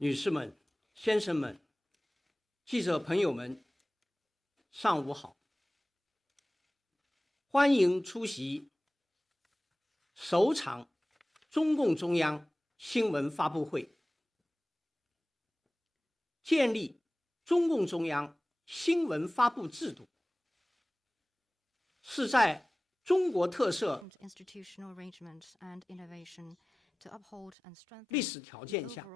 女士们、先生们、记者朋友们，上午好！欢迎出席首场中共中央新闻发布会。建立中共中央新闻发布制度，是在中国特色历史条件下，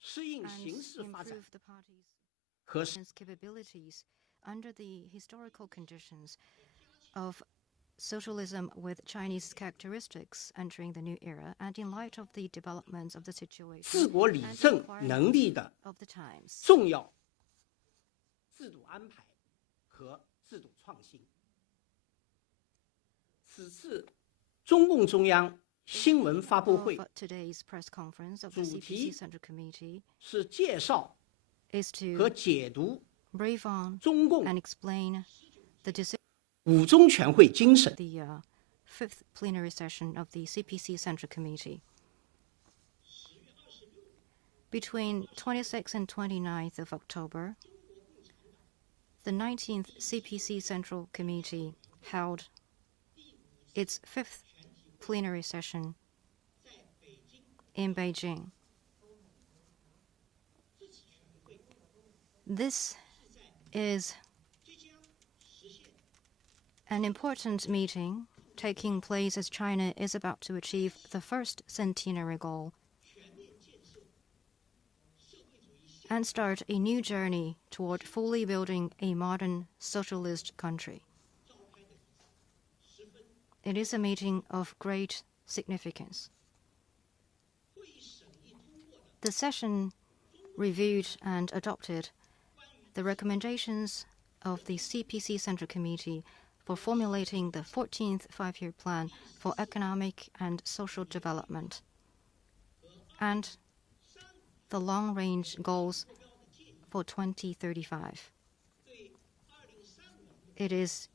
适应形势发展和under the historical conditions of socialism with Chinese characteristics entering the new era, and in light of the developments of the situation 治国理政能力的 of the times. 重要制度安排和制度创新。此次中共中央新闻发布会 today's press conference of the 主 CPC 题 Central Committee 是介绍 is 和 to 解读 brief on 中共 and explain the decision 五中全会精神 of the fifth plenary session of the CPC Central Committee. Between 26th and 29th of October, the 19th CPC Central Committee held its fifth plenary session in Beijing. This is an important meeting taking place as China is about to achieve the first centenary goal and start a new journey toward fully building a modern socialist country. It is a meeting of great significance. The session reviewed and adopted the recommendations of the CPC Central Committee for formulating the 14th five-year plan for economic and social development and the long-range goals for 2035. It is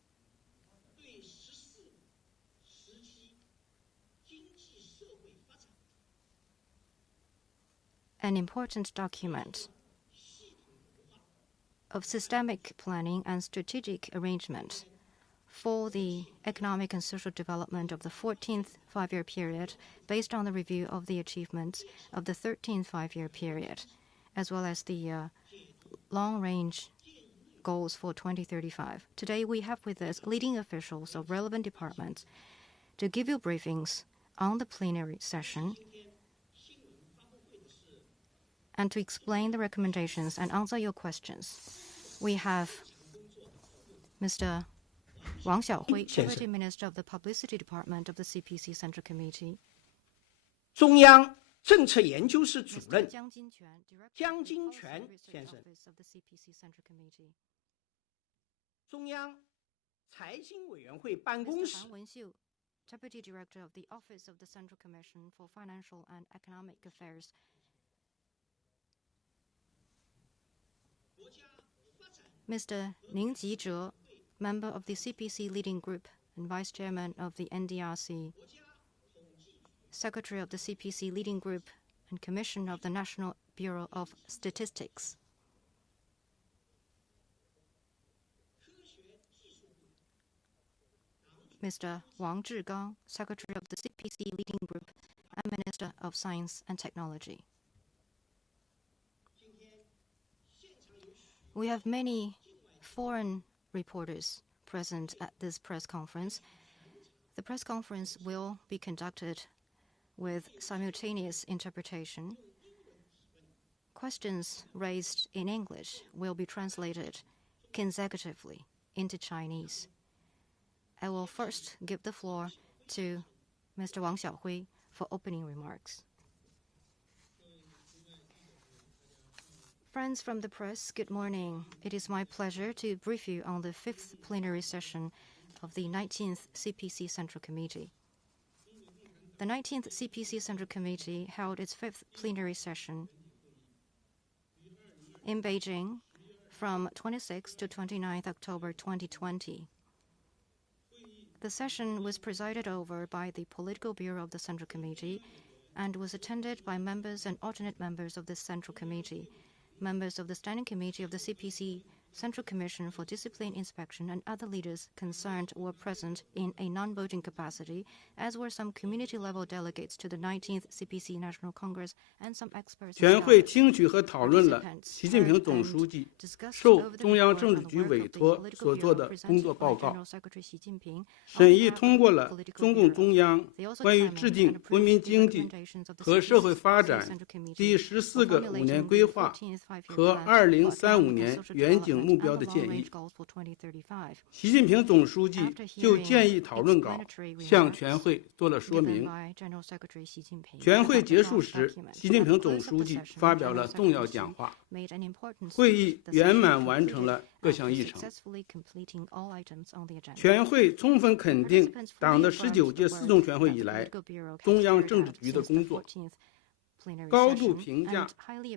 an important document of systemic planning and strategic arrangement for the economic and social development of the 14th five-year period based on the review of the achievements of the 13th five-year period, as well as the long-range goals for 2035. Today, we have with us leading officials of relevant departments to give you briefings on the plenary session and to explain the recommendations and answer your questions. We have Mr. Wang Xiaohui, Deputy Minister of the Publicity Department of the CPC Central Committee. 中央政策研究室主 Mr. 任 Jiang Jinquan, Director 江 of the 金 Policy 泉 Research 先生， Office of the CPC Central Committee. 中央财经委员会办公 Mr. 室 Han Wenxiu, Deputy Director of the Office of the Central Commission for Financial and Economic Affairs. Mr. Ning Jizhe, Member of the CPC Leading Group and Vice Chairman of the NDRC, Secretary of the CPC Leading Group and Commissioner of the National Bureau of Statistics. Mr. Wang Zhigang, Secretary of the CPC Leading Group and Minister of Science and Technology. We have many foreign reporters present at this press conference. The press conference will be conducted with simultaneous interpretation. Questions raised in English will be translated consecutively into Chinese. I will first give the floor to Mr. Wang Xiaohui for opening remarks. Friends from the press, good morning. It is my pleasure to brief you on the fifth plenary session of the 19th CPC Central Committee. The 19th CPC Central Committee held its fifth plenary session in Beijing from 26 to 29 October 2020. The session was presided over by the Political Bureau of the Central Committee and was attended by members and alternate members of the Central Committee. Members of the Standing Committee of the CPC Central Commission for Discipline Inspection and other leaders concerned were present in a non-voting capacity, as were some community-level delegates to the 19th CPC National Congress and some experts. 全会听取和讨论了习近平总书记受中央政治局委托所做的工作报告，审议通过了中共中央关于制定国民经济和社会发展第14个5年规划和2035年远景目标的建议。习近平总书记就建议讨论稿向全会做了说明。全会结束时，习近平总书记发表了重要讲话，会议圆满完成了各项议程。全会充分肯定党的19届四中全会以来中央政治局的工作，高度评价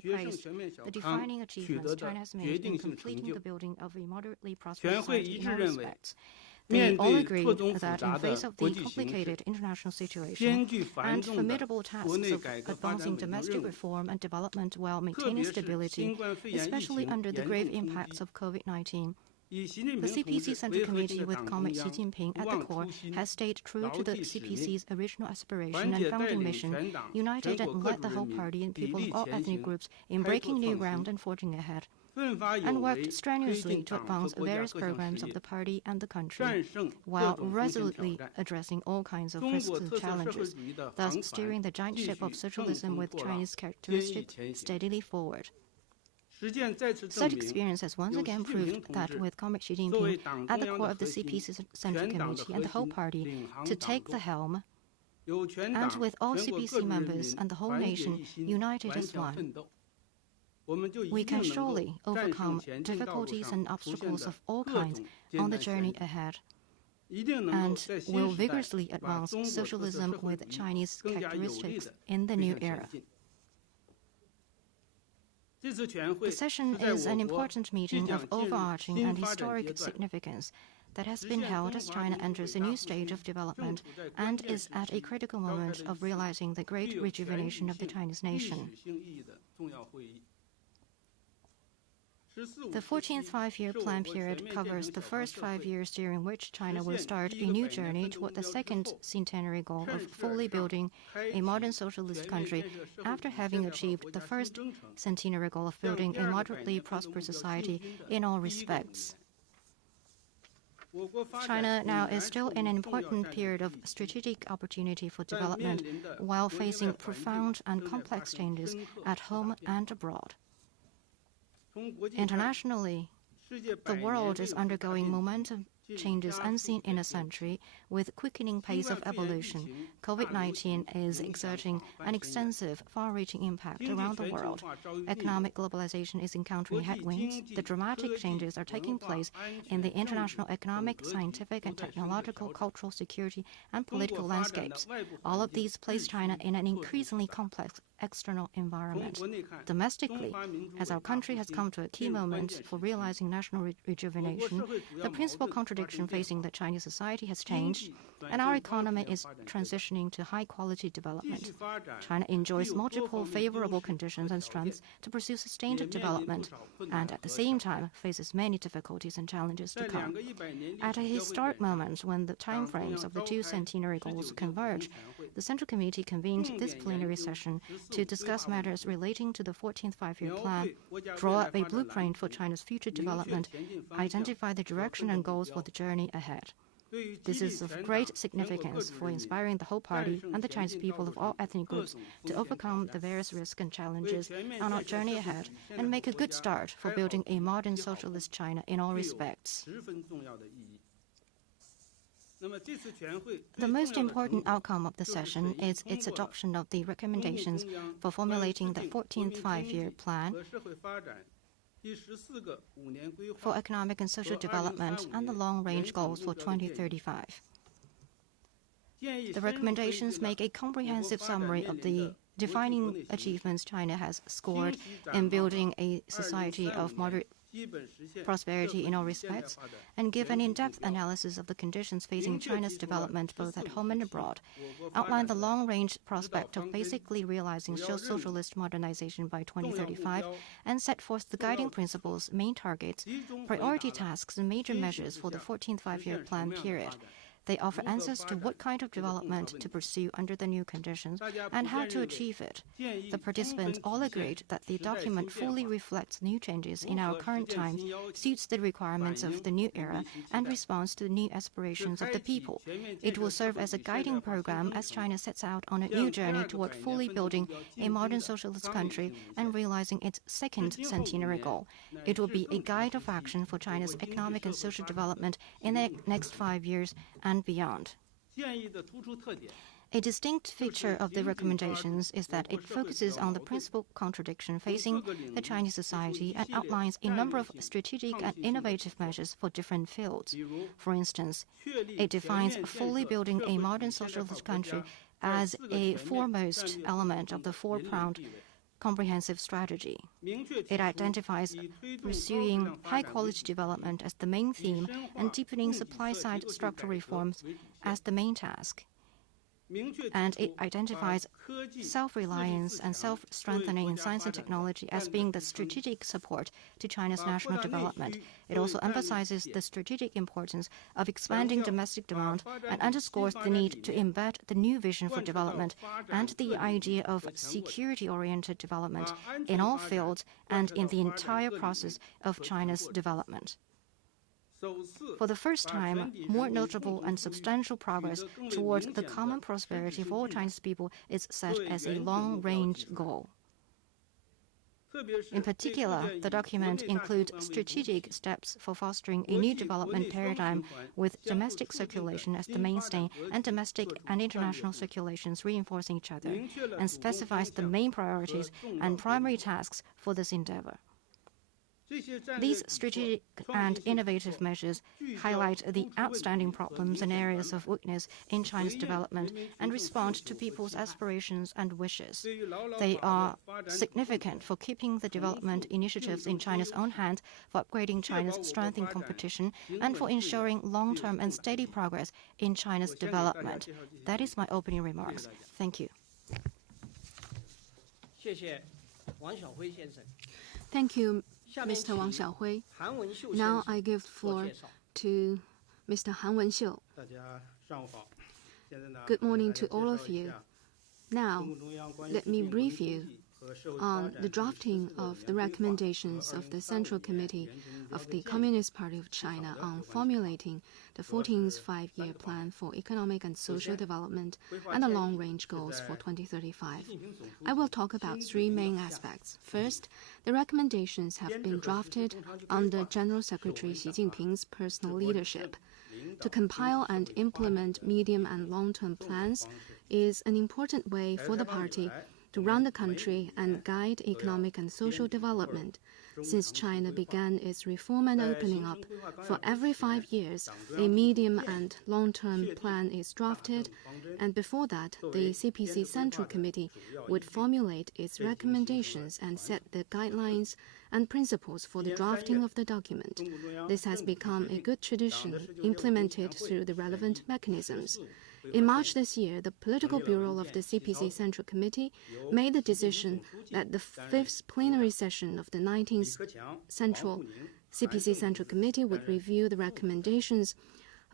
决胜全面小康取得的决定性成就。全会一致认为，面对错综复杂的国际形势，艰巨繁重的国内改革发展稳定任务，特别是新冠肺炎疫情严重冲击。The CPC Central Committee, with Comrade Xi Jinping at the core, has stayed true to the CPC's original aspiration and founding mission, united and led the whole party and people of all ethnic groups in breaking new ground and forging ahead, and worked strenuously to advance various programs of the party and the country, while resolutely addressing all kinds of risks and challenges, thus steering the giant ship of socialism with Chinese characteristics steadily forward. Such experience has once again proved that with Comrade Xi Jinping at the core of the CPC Central Committee and the whole party to take the helm, and with all CPC members and the whole nation united as one, we can surely overcome difficulties and obstacles of all kinds on the journey ahead, and will vigorously advance socialism with Chinese characteristics in the new era. The session is an important meeting of overarching and historic significance that has been held as China enters a new stage of development and is at a critical moment of realizing the great rejuvenation of the Chinese nation. The 14th five-year plan period covers the first 5 years during which China will start a new journey toward the second centenary goal of fully building a modern socialist country after having achieved the first centenary goal of building a moderately prosperous society in all respects. China now is still in an important period of strategic opportunity for development while facing profound and complex changes at home and abroad. Internationally, the world is undergoing momentum changes unseen in a century with quickening pace of evolution. COVID-19 is exerting an extensive, far-reaching impact around the world. Economic globalization is encountering headwinds. The dramatic changes are taking place in the international economic, scientific, and technological, cultural, security, and political landscapes. All of these place China in an increasingly complex external environment. Domestically, as our country has come to a key moment for realizing national rejuvenation, the principal contradiction facing the Chinese society has changed, and our economy is transitioning to high-quality development. China enjoys multiple favorable conditions and strengths to pursue sustained development, and at the same time faces many difficulties and challenges to come. At a historic moment when the timeframes of the two centenary goals converge, the Central Committee convened this plenary session to discuss matters relating to the 14th five-year plan, draw up a blueprint for China's future development, identify the direction and goals for the journey ahead. This is of great significance for inspiring the whole party and the Chinese people of all ethnic groups to overcome the various risks and challenges on our journey ahead and make a good start for building a modern socialist China in all respects. The most important outcome of the session is its adoption of the recommendations for formulating the 14th five-year plan for economic and social development and the long-range goals for 2035. The recommendations make a comprehensive summary of the defining achievements China has scored in building a society of moderate prosperity in all respects, and give an in-depth analysis of the conditions facing China's development both at home and abroad, outline the long-range prospect of basically realizing socialist modernization by 2035, and set forth the guiding principles, main targets, priority tasks, and major measures for the 14th five-year plan period. They offer answers to what kind of development to pursue under the new conditions and how to achieve it. The participants all agreed that the document fully reflects new changes in our current times, suits the requirements of the new era, and responds to the new aspirations of the people. It will serve as a guiding program as China sets out on a new journey toward fully building a modern socialist country and realizing its second centenary goal. It will be a guide of action for China's economic and social development in the next 5 years and beyond. A distinct feature of the recommendations is that it focuses on the principal contradiction facing the Chinese society and outlines a number of strategic and innovative measures for different fields. For instance, it defines fully building a modern socialist country as a foremost element of the four-pronged comprehensive strategy. It identifies pursuing high-quality development as the main theme and deepening supply-side structural reforms as the main task. And it identifies self-reliance and self-strengthening in science and technology as being the strategic support to China's national development. It also emphasizes the strategic importance of expanding domestic demand and underscores the need to embed the new vision for development and the idea of security-oriented development in all fields and in the entire process of China's development. For the first time, more notable and substantial progress towards the common prosperity of all Chinese people is set as a long-range goal. In particular, the document includes strategic steps for fostering a new development paradigm with domestic circulation as the mainstay and domestic and international circulations reinforcing each other, and specifies the main priorities and primary tasks for this endeavor. These strategic and innovative measures highlight the outstanding problems and areas of weakness in China's development and respond to people's aspirations and wishes. They are significant for keeping the development initiatives in China's own hands, for upgrading China's strength in competition, and for ensuring long-term and steady progress in China's development. That is my opening remarks. Thank you. Thank you, Mr. Wang Xiaohui. Now I give the floor to Mr. Han Wenxiu. Good morning to all of you. Now, let me brief you on the drafting of the recommendations of the Central Committee of the Communist Party of China on formulating the 14th five-year plan for economic and social development and the long-range goals for 2035. I will talk about three main aspects. First, the recommendations have been drafted under General Secretary Xi Jinping's personal leadership. To compile and implement medium and long-term plans is an important way for the party to run the country and guide economic and social development. Since China began its reform and opening up, for every 5 years, a medium and long-term plan is drafted, and before that, the CPC Central Committee would formulate its recommendations and set the guidelines and principles for the drafting of the document. This has become a good tradition implemented through the relevant mechanisms. In March this year, the Political Bureau of the CPC Central Committee made the decision that the 5th plenary session of the 19th CPC Central Committee would review the recommendations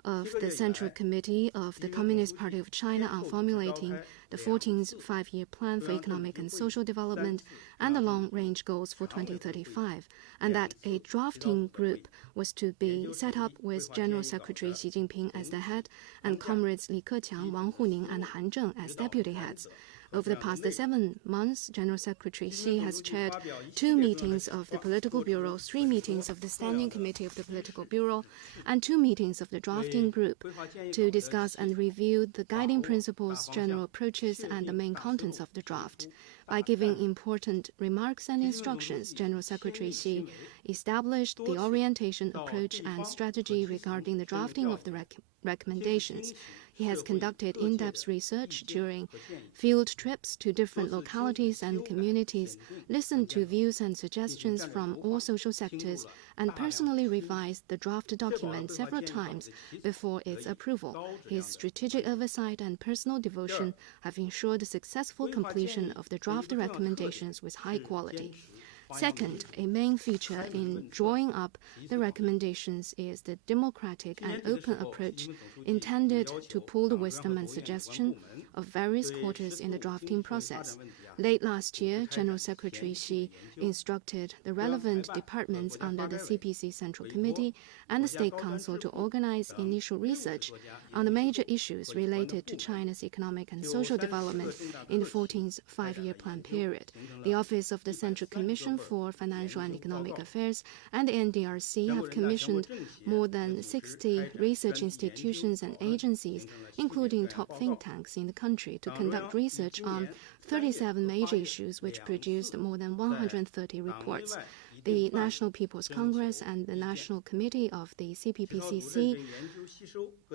of the Central Committee of the Communist Party of China on formulating the 14th five-year plan for economic and social development and the long-range goals for 2035, and that a drafting group was to be set up with General Secretary Xi Jinping as the head and comrades Li Keqiang, Wang Huning, and Han Zheng as deputy heads. Over the past 7 months, General Secretary Xi has chaired 2 meetings of the Political Bureau, 3 meetings of the Standing Committee of the Political Bureau, and 2 meetings of the drafting group to discuss and review the guiding principles, general approaches, and the main contents of the draft. By giving important remarks and instructions, General Secretary Xi established the orientation, approach, and strategy regarding the drafting of the recommendations. He has conducted in-depth research during field trips to different localities and communities, listened to views and suggestions from all social sectors, and personally revised the draft document several times before its approval. His strategic oversight and personal devotion have ensured the successful completion of the draft recommendations with high quality. Second, a main feature in drawing up the recommendations is the democratic and open approach intended to pool the wisdom and suggestion of various quarters in the drafting process. Late last year, General Secretary Xi instructed the relevant departments under the CPC Central Committee and the State Council to organize initial research on the major issues related to China's economic and social development in the 14th five-year plan period. The Office of the Central Commission for Financial and Economic Affairs and the NDRC have commissioned more than 60 research institutions and agencies, including top think tanks in the country, to conduct research on 37 major issues, which produced more than 130 reports. The National People's Congress and the National Committee of the CPPCC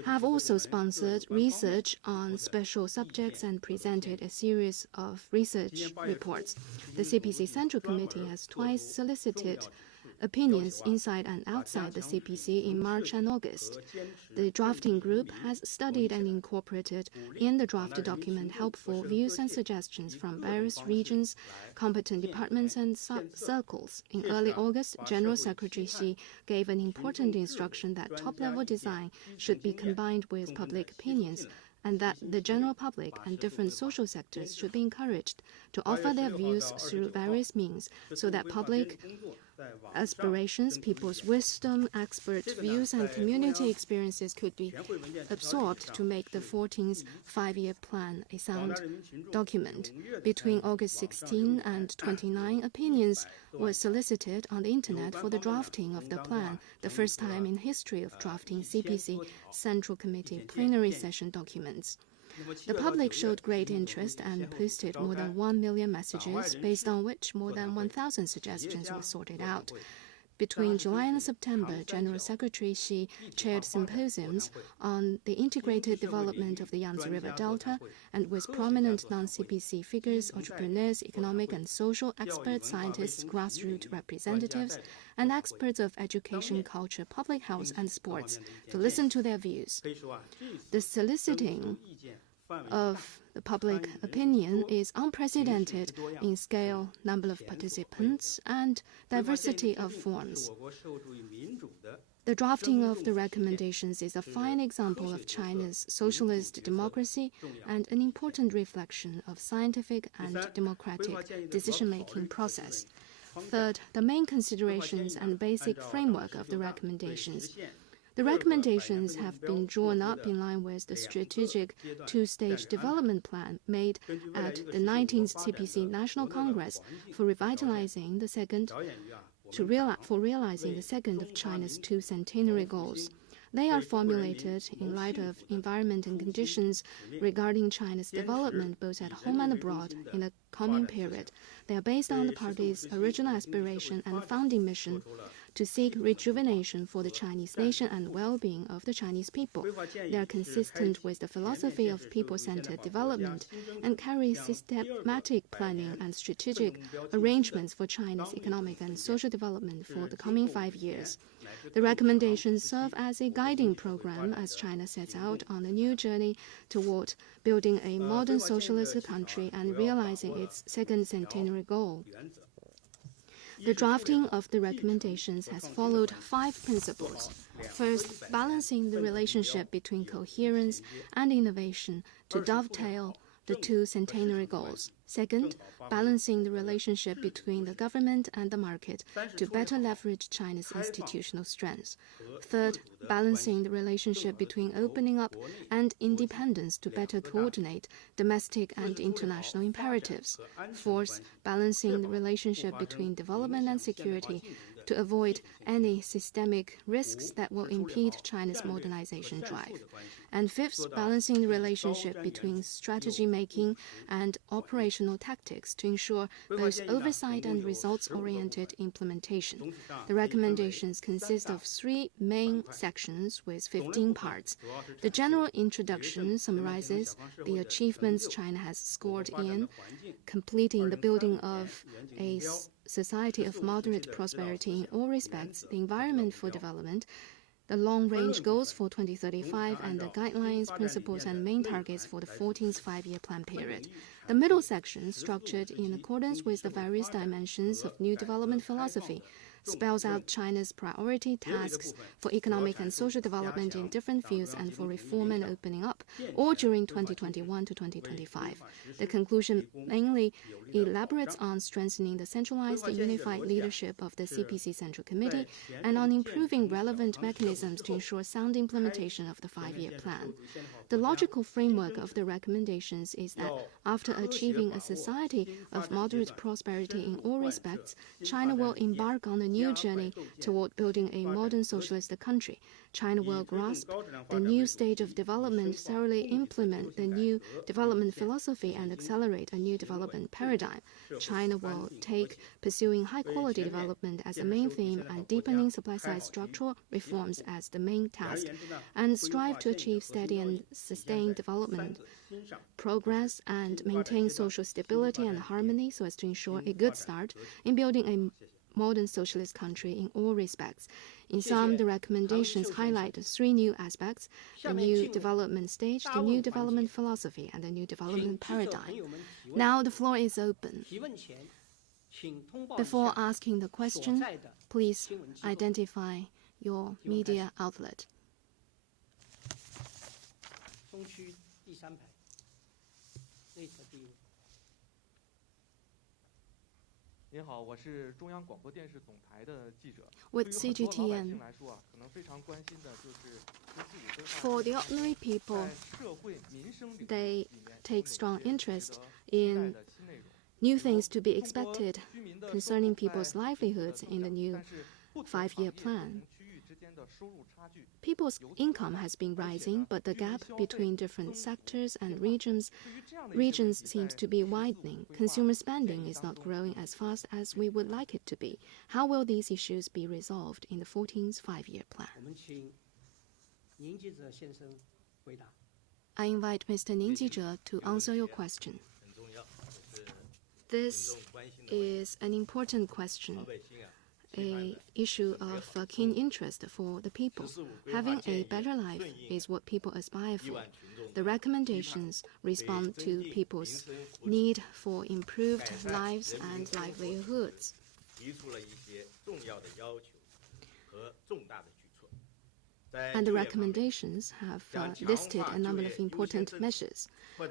have also sponsored research on special subjects and presented a series of research reports. The CPC Central Committee has twice solicited opinions inside and outside the CPC in March and August. The drafting group has studied and incorporated in the draft document helpful views and suggestions from various regions, competent departments, and circles. In early August, General Secretary Xi gave an important instruction that top-level design should be combined with public opinions, and that the general public and different social sectors should be encouraged to offer their views through various means so that public aspirations, people's wisdom, expert views, and community experiences could be absorbed to make the 14th five-year plan a sound document. Between August 16 and 29, opinions were solicited on the Internet for the drafting of the plan, the first time in history of drafting CPC Central Committee plenary session documents. The public showed great interest and posted more than 1 million messages, based on which more than 1,000 suggestions were sorted out. Between July and September, General Secretary Xi chaired symposiums on the integrated development of the Yangtze River Delta, and with prominent non-CPC figures, entrepreneurs, economic and social experts, scientists, grassroots representatives, and experts of education, culture, public health, and sports to listen to their views. The soliciting of the public opinion is unprecedented in scale, number of participants, and diversity of forms. The drafting of the recommendations is a fine example of China's socialist democracy and an important reflection of scientific and democratic decision-making process. Third, the main considerations and basic framework of the recommendations. The recommendations have been drawn up in line with the strategic two-stage development plan made at the 19th CPC National Congress for realizing the second of China's two centenary goals. They are formulated in light of environment and conditions regarding China's development both at home and abroad in the coming period. They are based on the party's original aspiration and founding mission to seek rejuvenation for the Chinese nation and well-being of the Chinese people. They are consistent with the philosophy of people-centered development and carry systematic planning and strategic arrangements for China's economic and social development for the coming 5 years. The recommendations serve as a guiding program as China sets out on a new journey toward building a modern socialist country and realizing its second centenary goal. The drafting of the recommendations has followed 5 principles. First, balancing the relationship between coherence and innovation to dovetail the two centenary goals. Second, balancing the relationship between the government and the market to better leverage China's institutional strengths. Third, balancing the relationship between opening up and independence to better coordinate domestic and international imperatives. Fourth, balancing the relationship between development and security to avoid any systemic risks that will impede China's modernization drive. And fifth, balancing the relationship between strategy making and operational operational tactics to ensure both oversight and results-oriented implementation. The recommendations consist of 3 main sections with 15 parts. The general introduction summarizes the achievements China has scored in completing the building of a society of moderate prosperity in all respects, the environment for development, the long-range goals for 2035, and the guidelines, principles, and main targets for the 14th five-year plan period. The middle section, structured in accordance with the various dimensions of new development philosophy, spells out China's priority tasks for economic and social development in different fields and for reform and opening up, all during 2021 to 2025. The conclusion mainly elaborates on strengthening the centralized and unified leadership of the CPC Central Committee and on improving relevant mechanisms to ensure sound implementation of the five-year plan. The logical framework of the recommendations is that after achieving a society of moderate prosperity in all respects, China will embark on a new journey toward building a modern socialist country. China will grasp the new stage of development, thoroughly implement the new development philosophy, and accelerate a new development paradigm. China will take pursuing high-quality development as the main theme and deepening supply-side structural reforms as the main task, and strive to achieve steady and sustained development, progress, and maintain social stability and harmony so as to ensure a good start in building a modern socialist country in all respects. In sum, the recommendations highlight 3 new aspects: the new development stage, the new development philosophy, and the new development paradigm. Now the floor is open. Before asking the question, please identify your media outlet. 中区第3排，内侧第1位。 您好，我是中央广播电视总台的记者。 With CGTN, for the ordinary people, they take strong interest in new things to be expected concerning people's livelihoods in the new five-year plan. People's income has been rising, but the gap between different sectors and regions seems to be widening. Consumer spending is not growing as fast as we would like it to be. How will these issues be resolved in the 14th five-year plan? I invite Mr. Ning Jizhe to answer your question. This is an important question, an issue of keen interest for the people. Having a better life is what people aspire for. The recommendations respond to people's need for improved lives and livelihoods. And the recommendations have listed a number of important measures.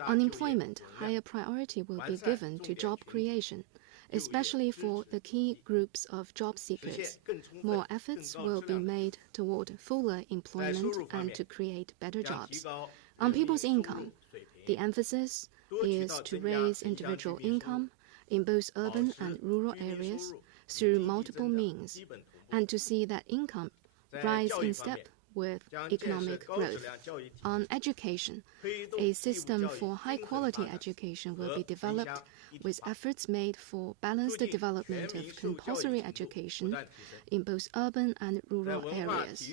On employment, higher priority will be given to job creation, especially for the key groups of job seekers. More efforts will be made toward fuller employment and to create better jobs. On people's income, the emphasis is to raise individual income in both urban and rural areas through multiple means, and to see that income rise in step with economic growth. On education, a system for high-quality education will be developed with efforts made for balanced development of compulsory education in both urban and rural areas.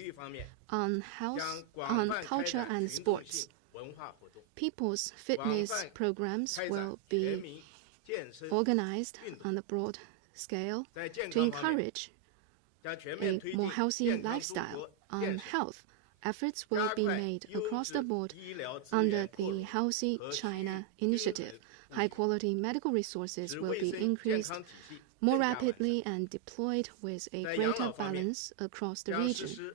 On health, on culture and sports, people's fitness programs will be organized on a broad scale to encourage a more healthy lifestyle. On health, efforts will be made across the board under the Healthy China initiative. High-quality medical resources will be increased more rapidly and deployed with a greater balance across the region.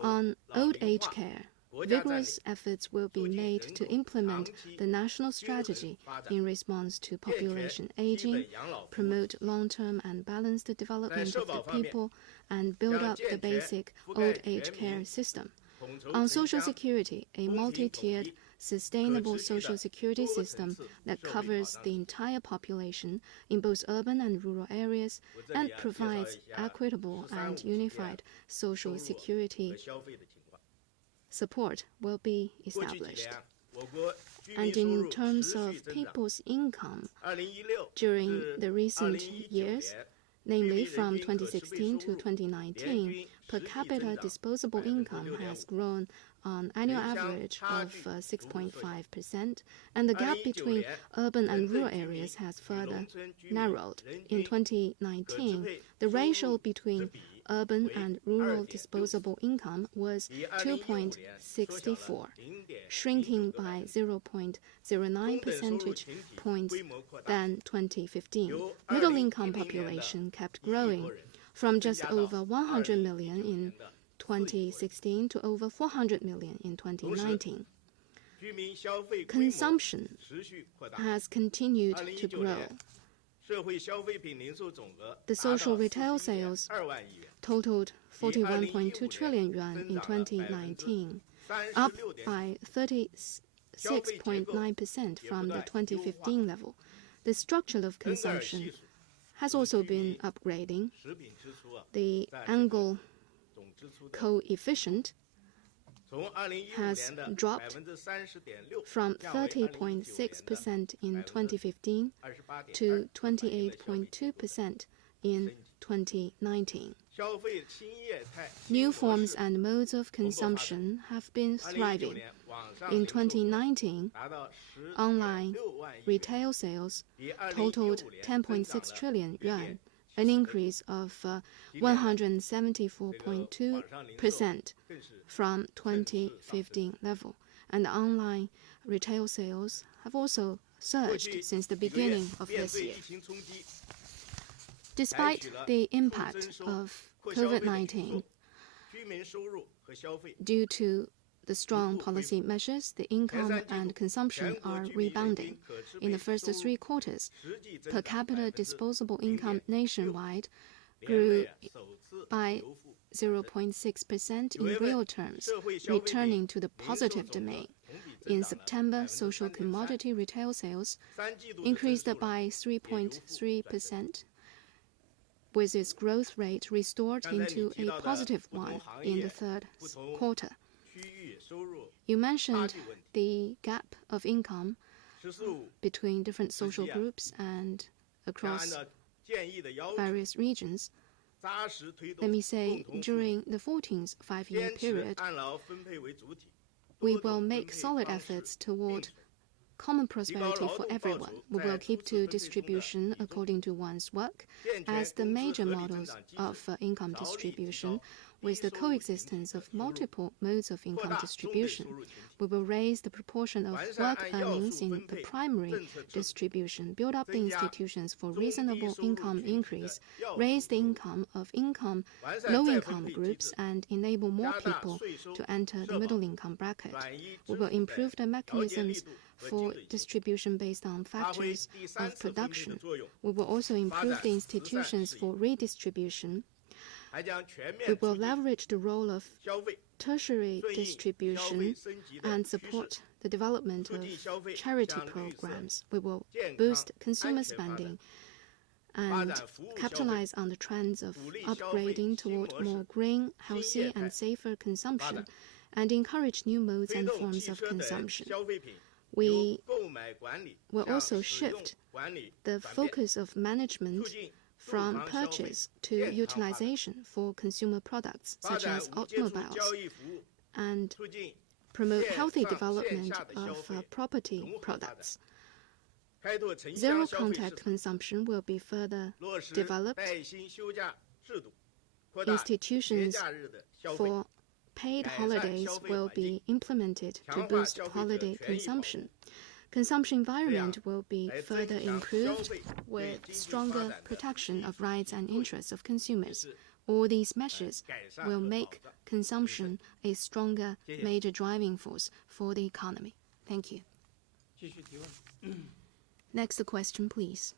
On old age care, vigorous efforts will be made to implement the national strategy in response to population aging, promote long-term and balanced development of the people, and build up the basic old age care system. On social security, a multi-tiered, sustainable social security system that covers the entire population in both urban and rural areas and provides equitable and unified social security support will be established. And in terms of people's income during the recent years, namely from 2016 to 2019, per capita disposable income has grown on annual average of 6.5%, and the gap between urban and rural areas has further narrowed. In 2019, the ratio between urban and rural disposable income was 2.64, shrinking by 0.09 percentage points than 2015. Middle-income population kept growing from just over 100 million in 2016 to over 400 million in 2019. Consumption has continued to grow. The social retail sales totaled 41.2 trillion yuan in 2019, up by 36.9% from the 2015 level. The structure of consumption has also been upgrading. The angle coefficient has dropped from 30.6% in 2015 to 28.2% in 2019. New forms and modes of consumption have been thriving. In 2019, online retail sales totaled 10.6 trillion yuan, an increase of 174.2% from 2015 level. And online retail sales have also surged since the beginning of this year. Despite the impact of COVID-19, due to the strong policy measures, the income and consumption are rebounding. In the first 3 quarters, per capita disposable income nationwide grew by 0.6% in real terms, returning to the positive domain. In September, social commodity retail sales increased by 3.3%, with its growth rate restored into a positive one in the third quarter. You mentioned the gap of income between different social groups and across various regions. Let me say, during the 14th five-year period, we will make solid efforts toward common prosperity for everyone. We will keep to distribution according to one's work as the major models of income distribution, with the coexistence of multiple modes of income distribution. We will raise the proportion of work earnings in the primary distribution, build up the institutions for reasonable income increase, raise the income of low-income groups, and enable more people to enter the middle-income bracket. We will improve the mechanisms for distribution based on factors of production. We will also improve the institutions for redistribution. We will leverage the role of tertiary distribution and support the development of charity programs. We will boost consumer spending and capitalize on the trends of upgrading toward more green, healthy, and safer consumption, and encourage new modes and forms of consumption. We will also shift the focus of management from purchase to utilization for consumer products such as automobiles, and promote healthy development of property products. Zero-contact consumption will be further developed. Institutions for paid holidays will be implemented to boost holiday consumption. Consumption environment will be further improved with stronger protection of rights and interests of consumers. All these measures will make consumption a stronger major driving force for the economy. Thank you. Next question, please.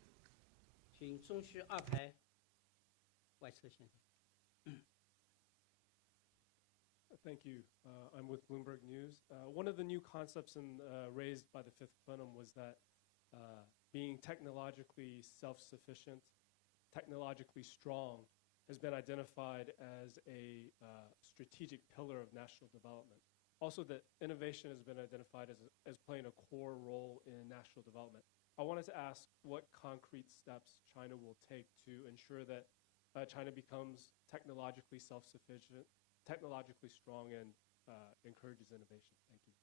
Thank you. I'm with Bloomberg News. One of the new concepts raised by the Fifth Plenum was that being technologically self-sufficient, technologically strong, has been identified as a strategic pillar of national development. Also, that innovation has been identified as playing a core role in national development. I wanted to ask what concrete steps China will take to ensure that China becomes technologically self-sufficient, technologically strong, and encourages innovation. Thank you.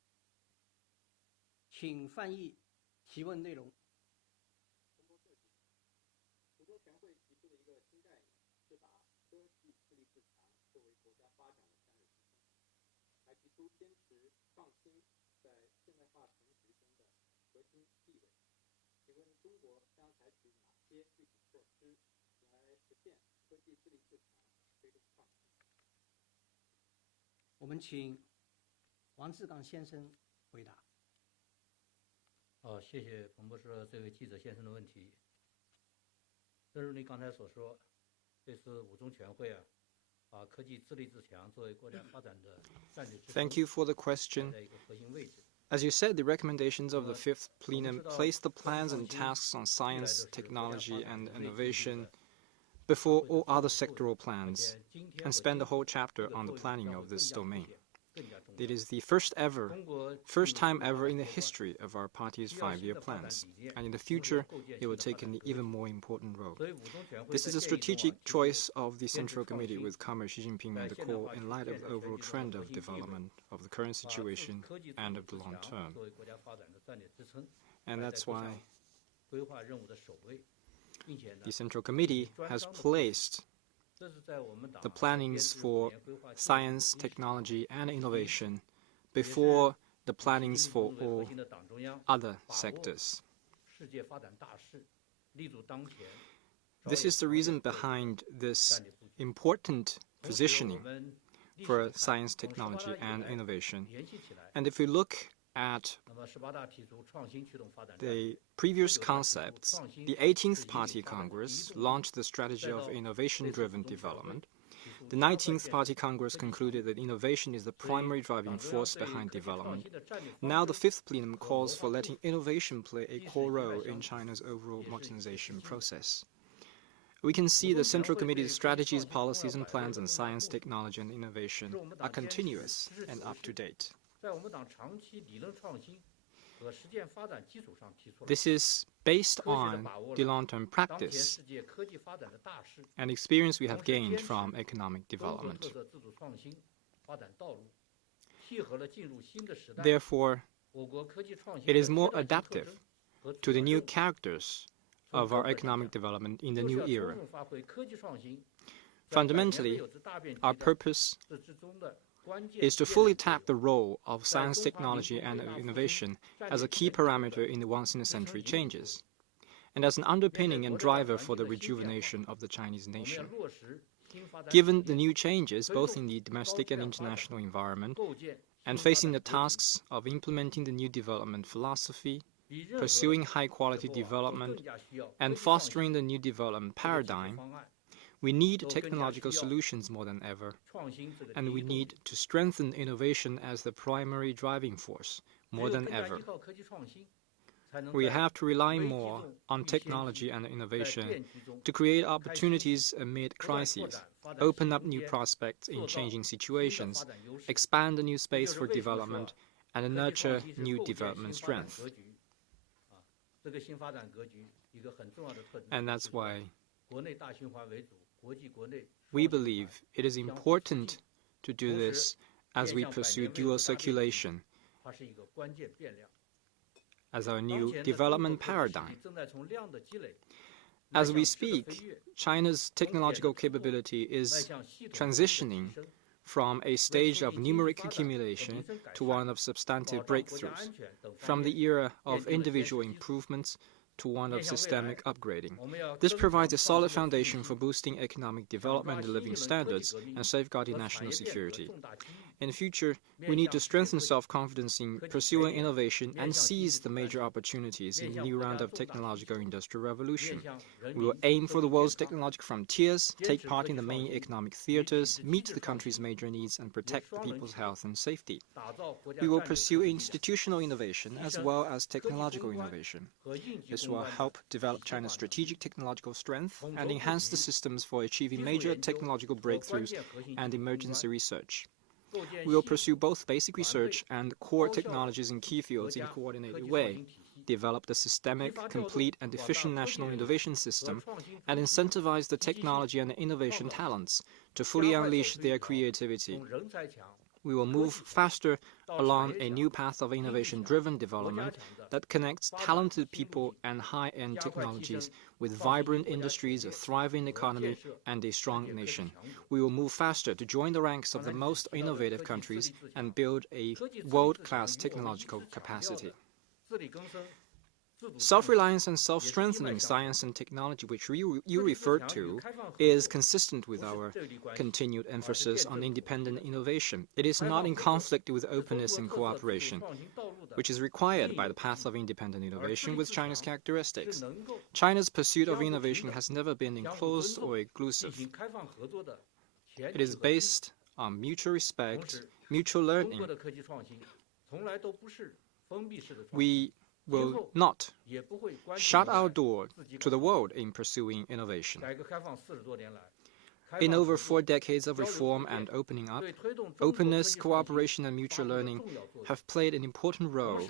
请翻译提问内容。我们请王志刚先生回答。谢谢彭博社这位记者先生的问题。正如您刚才所说，这次五中全会把科技自立自强作为国家发展的战略支撑 Thank you for the question. 在一个核心位置。As you said, the recommendations of the Fifth Plenum place the plans and tasks on science, technology, and innovation before all other sectoral plans, and spend the whole chapter on the planning of this domain. It is the first time ever in the history of our party's 5-year plans, and in the future, it will take an even more important role. This is a strategic choice of the Central Committee with Comrade Xi Jinping at the core in light of the overall trend of development of the current situation and of the long term. And that's why the Central Committee has placed the plannings for science, technology, and innovation before the plannings for all other sectors. This is the reason behind this important positioning for science, technology, and innovation. And if we look at the previous concepts, the 18th Party Congress launched the strategy of innovation-driven development. The 19th Party Congress concluded that innovation is the primary driving force behind development. Now the 5th Plenum calls for letting innovation play a core role in China's overall modernization process. We can see the Central Committee's strategies, policies, and plans on science, technology, and innovation are continuous and up-to-date. This is based on the long-term practice and experience we have gained from economic development. Therefore, it is more adaptive to the new characters of our economic development in the new era. Fundamentally, our purpose is to fully tap the role of science, technology, and innovation as a key parameter in the once-in-a-century changes, and as an underpinning and driver for the rejuvenation of the Chinese nation. Given the new changes, both in the domestic and international environment, and facing the tasks of implementing the new development philosophy, pursuing high-quality development, and fostering the new development paradigm, we need technological solutions more than ever, and we need to strengthen innovation as the primary driving force more than ever. We have to rely more on technology and innovation to create opportunities amid crises, open up new prospects in changing situations, expand a new space for development, and nurture new development strength. And that's why we believe it is important to do this as we pursue dual circulation as our new development paradigm. As we speak, China's technological capability is transitioning from a stage of numeric accumulation to one of substantive breakthroughs, from the era of individual improvements to one of systemic upgrading. This provides a solid foundation for boosting economic development and living standards and safeguarding national security. In the future, we need to strengthen self-confidence in pursuing innovation and seize the major opportunities in the new round of technological industrial revolution. We will aim for the world's technological frontiers, take part in the main economic theaters, meet the country's major needs, and protect the people's health and safety. We will pursue institutional innovation as well as technological innovation. This will help develop China's strategic technological strength and enhance the systems for achieving major technological breakthroughs and emergency research. We will pursue both basic research and core technologies in key fields in a coordinated way, develop the systemic, complete, and efficient national innovation system, and incentivize the technology and innovation talents to fully unleash their creativity. We will move faster along a new path of innovation-driven development that connects talented people and high-end technologies with vibrant industries, a thriving economy, and a strong nation. We will move faster to join the ranks of the most innovative countries and build a world-class technological capacity. Self-reliance and self-strengthening science and technology, which you referred to, is consistent with our continued emphasis on independent innovation. It is not in conflict with openness and cooperation, which is required by the path of independent innovation with China's characteristics. China's pursuit of innovation has never been enclosed or exclusive. It is based on mutual respect, mutual learning. We will not shut our door to the world in pursuing innovation. In over 4 decades of reform and opening up, openness, cooperation, and mutual learning have played an important role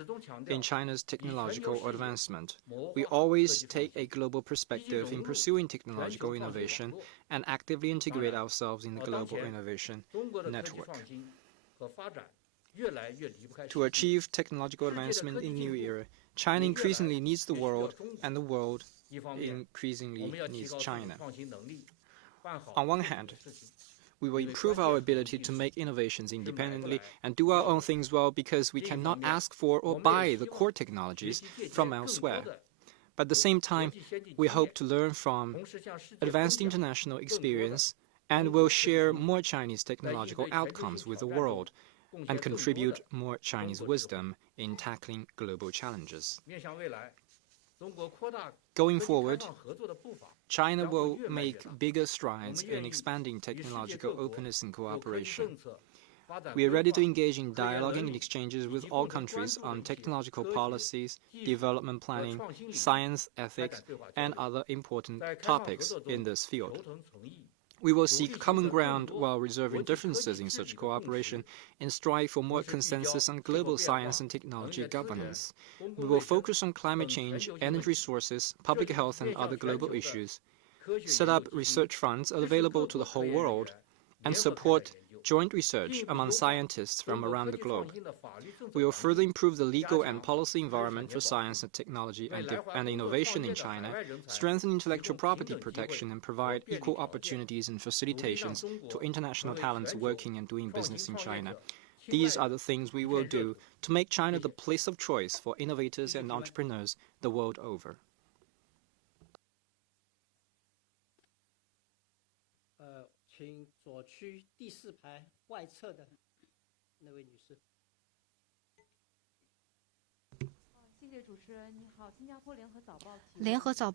in China's technological advancement. We always take a global perspective in pursuing technological innovation and actively integrate ourselves in the global innovation network. To achieve technological advancement in the new era, China increasingly needs the world, and the world increasingly needs China. On one hand, we will improve our ability to make innovations independently and do our own things well because we cannot ask for or buy the core technologies from elsewhere. But at the same time, we hope to learn from advanced international experience and will share more Chinese technological outcomes with the world and contribute more Chinese wisdom in tackling global challenges. Going forward, China will make bigger strides in expanding technological openness and cooperation. We are ready to engage in dialogue and exchanges with all countries on technological policies, development planning, science, ethics, and other important topics in this field. We will seek common ground while reserving differences in such cooperation and strive for more consensus on global science and technology governance. We will focus on climate change, energy resources, public health, and other global issues, set up research funds available to the whole world, and support joint research among scientists from around the globe. We will further improve the legal and policy environment for science and technology and innovation in China, strengthen intellectual property protection, and provide equal opportunities and facilitations to international talents working and doing business in China. These are the things we will do to make China the place of choice for innovators and entrepreneurs the world over.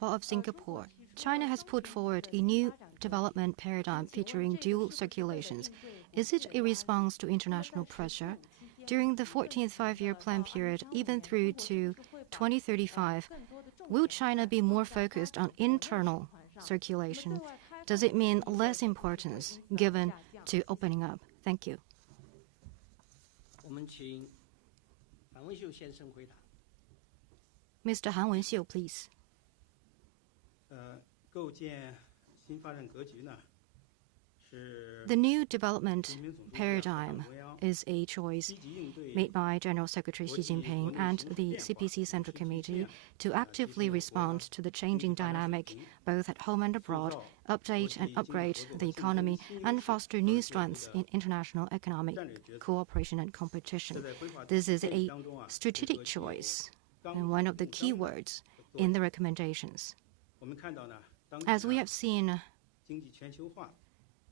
Of Singapore. China has put forward a new development paradigm featuring dual circulations. Is it a response to international pressure? During the 14th five-year plan period, even through to 2035, will China be more focused on internal circulation? Does it mean less importance given to opening up? Thank you. Mr. Han Wenxiu, please. The new development paradigm is a choice made by General Secretary Xi Jinping and the CPC Central Committee to actively respond to the changing dynamic both at home and abroad, update and upgrade the economy, and foster new strengths in international economic cooperation and competition. This is a strategic choice and one of the key words in the recommendations. As we have seen,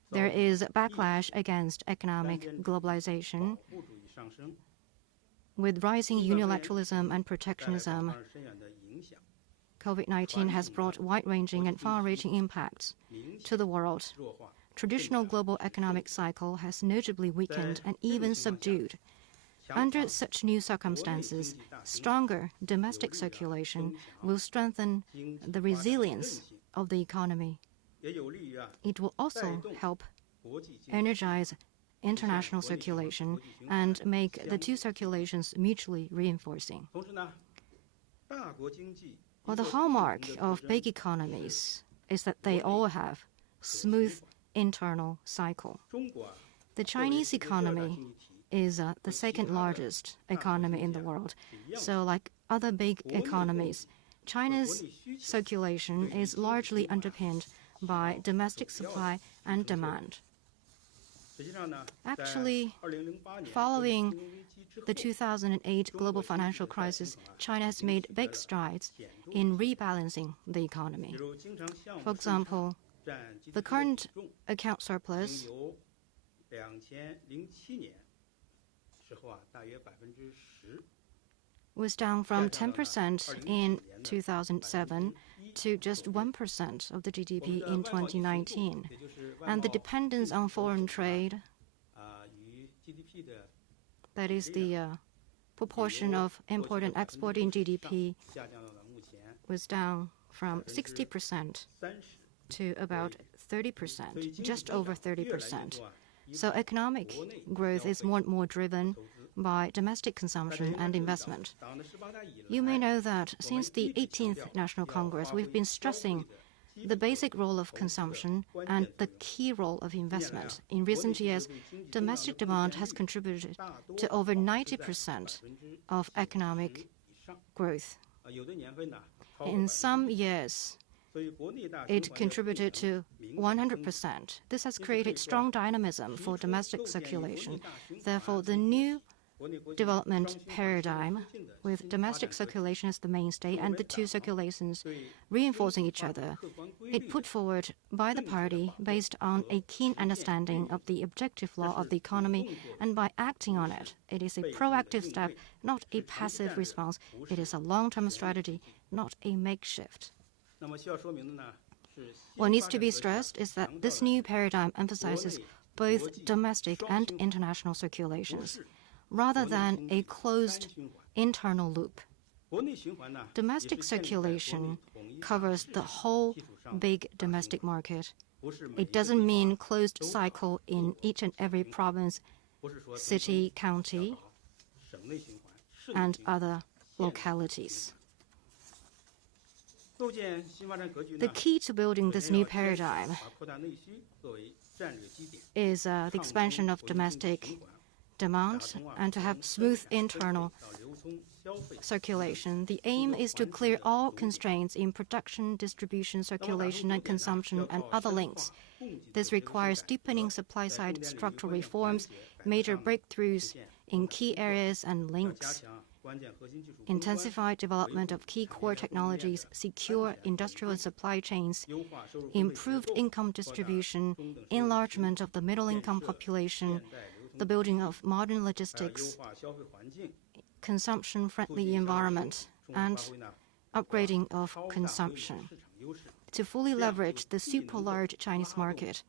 there is backlash against economic globalization with rising unilateralism and protectionism. COVID-19 has brought wide-ranging and far-reaching impacts to the world. Traditional global economic cycle has notably weakened and even subdued. Under such new circumstances, stronger domestic circulation will strengthen the resilience of the economy. It will also help energize international circulation and make the two circulations mutually reinforcing. Well, the hallmark of big economies is that they all have smooth internal cycle. The Chinese economy is the second largest economy in the world. So like other big economies, China's circulation is largely underpinned by domestic supply and demand. Actually, following the 2008 global financial crisis, China has made big strides in rebalancing the economy. For example, the current account surplus was down from 10% in 2007 to just 1% of the GDP in 2019. And the dependence on foreign trade, that is the proportion of import and export in GDP, was down from 60% to about 30%, just over 30%. So economic growth is more and more driven by domestic consumption and investment. You may know that since the 18th National Congress, we've been stressing the basic role of consumption and the key role of investment. In recent years, domestic demand has contributed to over 90% of economic growth. In some years, it contributed to 100%. This has created strong dynamism for domestic circulation. Therefore, the new development paradigm, with domestic circulation as the mainstay and the two circulations reinforcing each other, it put forward by the party based on a keen understanding of the objective law of the economy, and by acting on it. It is a proactive step, not a passive response. It is a long-term strategy, not a makeshift. What needs to be stressed is that this new paradigm emphasizes both domestic and international circulations, rather than a closed internal loop. Domestic circulation covers the whole big domestic market. It doesn't mean closed cycle in each and every province, city, county, and other localities. The key to building this new paradigm is the expansion of domestic demand and to have smooth internal circulation. The aim is to clear all constraints in production, distribution, circulation, and consumption, and other links. This requires deepening supply-side structural reforms, major breakthroughs in key areas and links, intensified development of key core technologies, secure industrial and supply chains, improved income distribution, enlargement of the middle-income population, the building of modern logistics, consumption-friendly environment, and upgrading of consumption. To fully leverage the super-large Chinese market,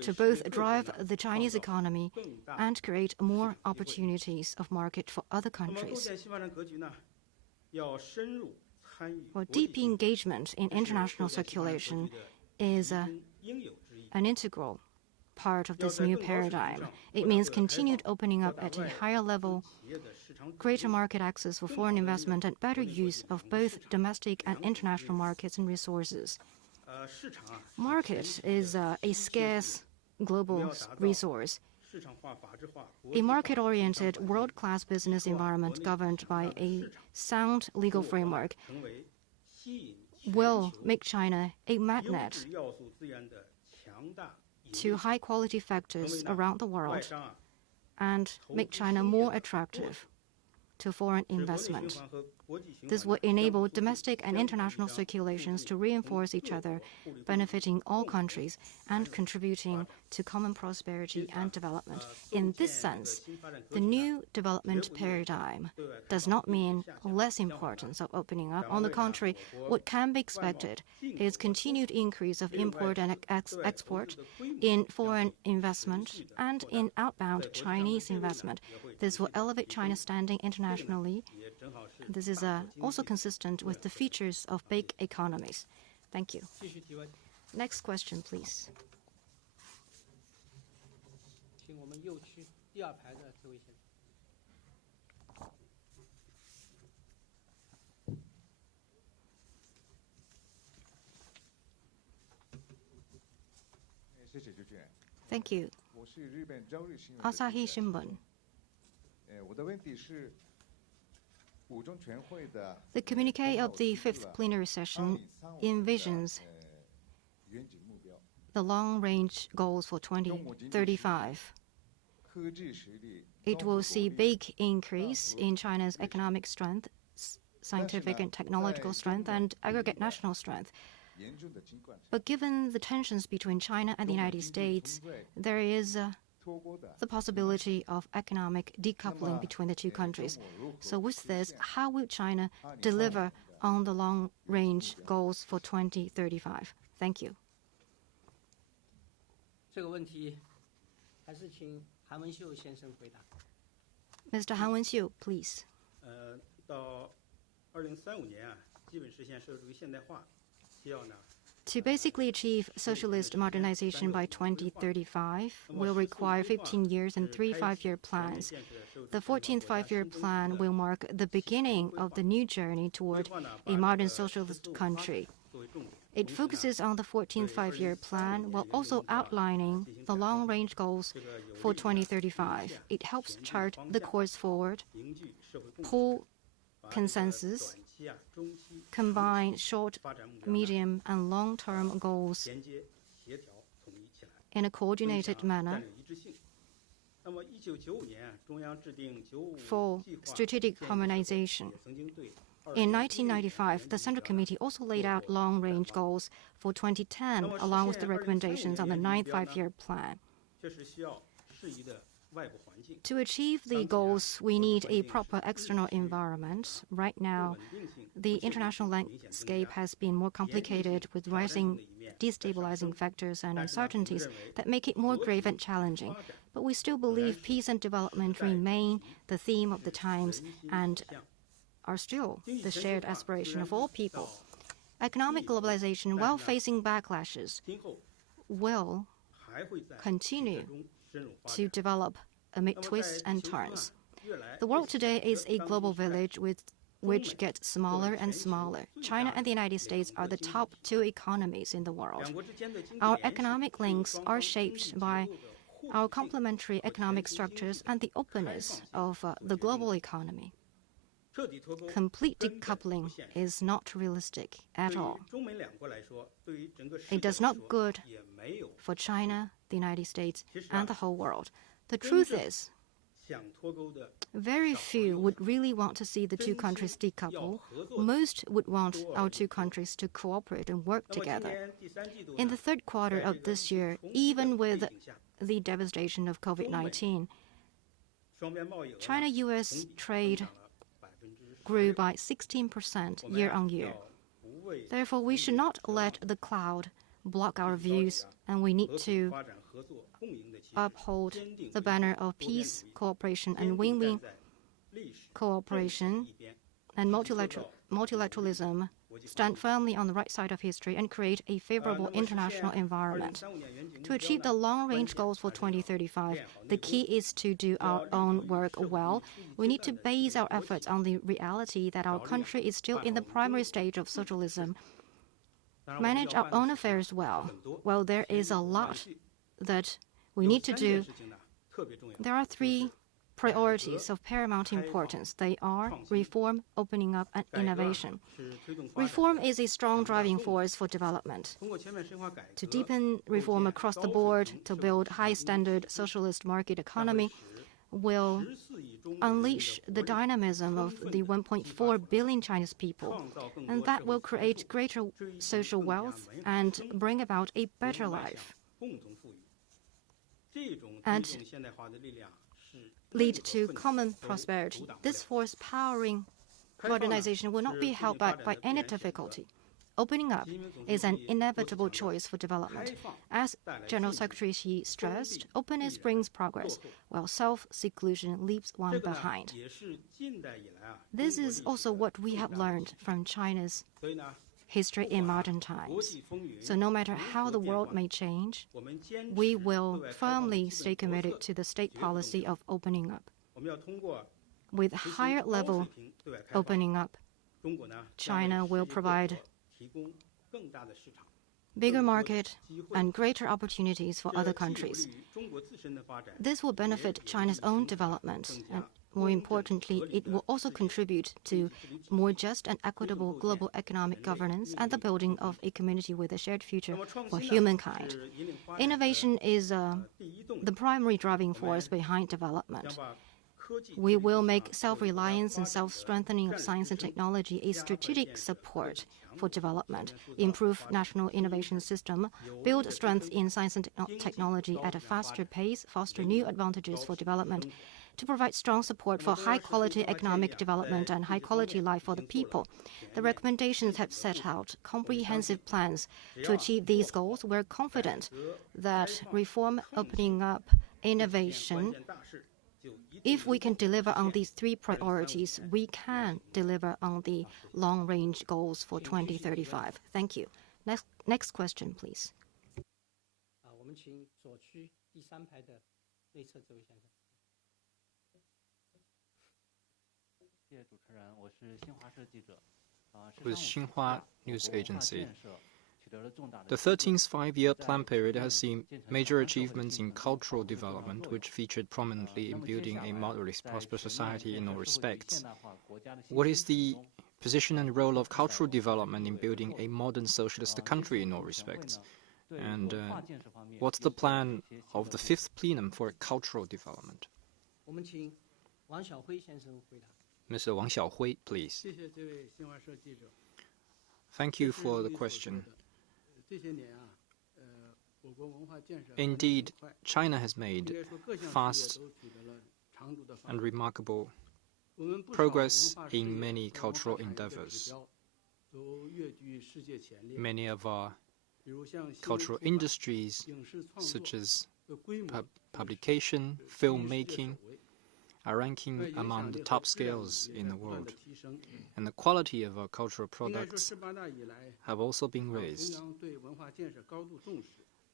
to both drive the Chinese economy and create more opportunities of market for other countries. Well, deep engagement in international circulation is an integral part of this new paradigm. It means continued opening up at a higher level, greater market access for foreign investment, and better use of both domestic and international markets and resources. Market is a scarce global resource. A market-oriented, world-class business environment governed by a sound legal framework will make China a magnet to high-quality factors around the world and make China more attractive to foreign investment. This will enable domestic and international circulations to reinforce each other, benefiting all countries and contributing to common prosperity and development. In this sense, the new development paradigm does not mean less importance of opening up. On the contrary, what can be expected is continued increase of import and export in foreign investment and in outbound Chinese investment. This will elevate China's standing internationally. This is also consistent with the features of big economies. Thank you. Next question, please. 请我们右区第二排的这位先生。谢谢主持人。 Thank you. 我是日本朝日新闻。 Asahi Shimbun. 我的问题是，五中全会的 The communique of the fifth plenary session envisions 远景目标。 the long-range goals for 2035. 科技实力。 It will see big increase in China's economic strength, scientific and technological strength, and aggregate national strength. 严重的情况下， But given the tensions between China and the United States, there is 脱钩的 the possibility of economic decoupling between the two countries. So with this, how will China deliver on the long-range goals for 2035? Thank you. 这个问题还是请韩文秀先生回答。 Mr. Han Wenxiu, please. 到2035年啊，基本实现社会主义现代化，需要呢。 To basically achieve socialist modernization by 2035 will require 15 years and 3 5-year plans. The 14th five-year plan will mark the beginning of the new journey toward a modern socialist country. It focuses on the 14th five-year plan while also outlining the long-range goals for 2035. It helps chart the course forward, pull consensus, combine short, medium, and long-term goals in a coordinated manner for strategic harmonization. In 1995, the Central Committee also laid out long-range goals for 2010, along with the recommendations on the 9th five-year plan. To achieve the goals, we need a proper external environment. Right now, the international landscape has been more complicated with rising destabilizing factors and uncertainties that make it more grave and challenging. But we still believe peace and development remain the theme of the times and are still the shared aspiration of all people. Economic globalization, while facing backlashes, will continue to develop amid twists and turns. The world today is a global village which gets smaller and smaller. China and the United States are the top two economies in the world. Our economic links are shaped by our complementary economic structures and the openness of the global economy. Complete decoupling is not realistic at all. It does not good for China, the United States, and the whole world. The truth is, very few would really want to see the two countries decouple. Most would want our two countries to cooperate and work together. In the third quarter of this year, even with the devastation of COVID-19, China-US trade grew by 16% year-on-year. Therefore, we should not let the cloud block our views, and we need to uphold the banner of peace, cooperation, and win-win cooperation and multilateralism, stand firmly on the right side of history, and create a favorable international environment. To achieve the long-range goals for 2035, the key is to do our own work well. We need to base our efforts on the reality that our country is still in the primary stage of socialism, manage our own affairs well. Well, there is a lot that we need to do. There are three priorities of paramount importance. They are reform, opening up, and innovation. Reform is a strong driving force for development. To deepen reform across the board, to build high-standard socialist market economy, will unleash the dynamism of the 1.4 billion Chinese people, and that will create greater social wealth and bring about a better life, and lead to common prosperity. This force powering modernization will not be held back by any difficulty. Opening up is an inevitable choice for development. As General Secretary Xi stressed, openness brings progress, while self-seclusion leaves one behind. This is also what we have learned from China's history in modern times. So no matter how the world may change, we will firmly stay committed to the state policy of opening up. With higher level opening up, China will provide bigger market and greater opportunities for other countries. This will benefit China's own development, and more importantly, it will also contribute to more just and equitable global economic governance and the building of a community with a shared future for humankind. Innovation is the primary driving force behind development. We will make self-reliance and self-strengthening of science and technology a strategic support for development, improve national innovation system, build strength in science and technology at a faster pace, foster new advantages for development, to provide strong support for high-quality economic development and high-quality life for the people. The recommendations have set out comprehensive plans to achieve these goals. We're confident that reform, opening up, innovation, if we can deliver on these three priorities, we can deliver on the long-range goals for 2035. Thank you. Next question, please. 我们请左区第3排的内侧这位先生。谢谢主持人，我是新华社记者。With Xinhua News Agency. The 13th five-year plan period has seen major achievements in cultural development, which featured prominently in building a moderately prosperous society in all respects. What is the position and role of cultural development in building a modern socialist country in all respects? And what's the plan of the 5th plenum for cultural development? 我们请王晓辉先生回答。 Mr. Wang Xiaohui, please. 谢谢这位新华社记者。 Thank you for the question. Indeed, China has made fast and remarkable progress in many cultural endeavors. Many of our cultural industries, such as publication, filmmaking, are ranking among the top scales in the world, and the quality of our cultural products have also been raised.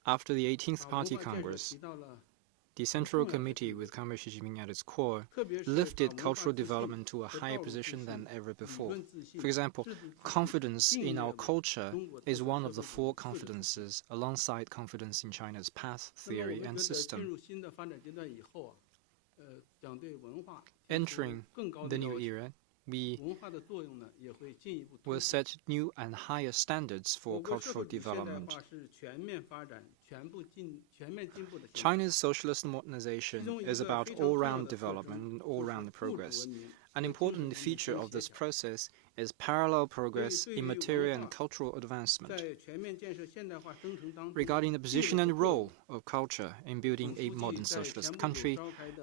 After the 18th Party Congress, the Central Committee, with Comrade Xi Jinping at its core, lifted cultural development to a higher position than ever before. For example, confidence in our culture is one of the 4 confidences, alongside confidence in China's path, theory, and system. Entering the new era, we will set new and higher standards for cultural development. China's socialist modernization is about all-round development and all-round progress. An important feature of this process is parallel progress in material and cultural advancement. Regarding the position and role of culture in building a modern socialist country,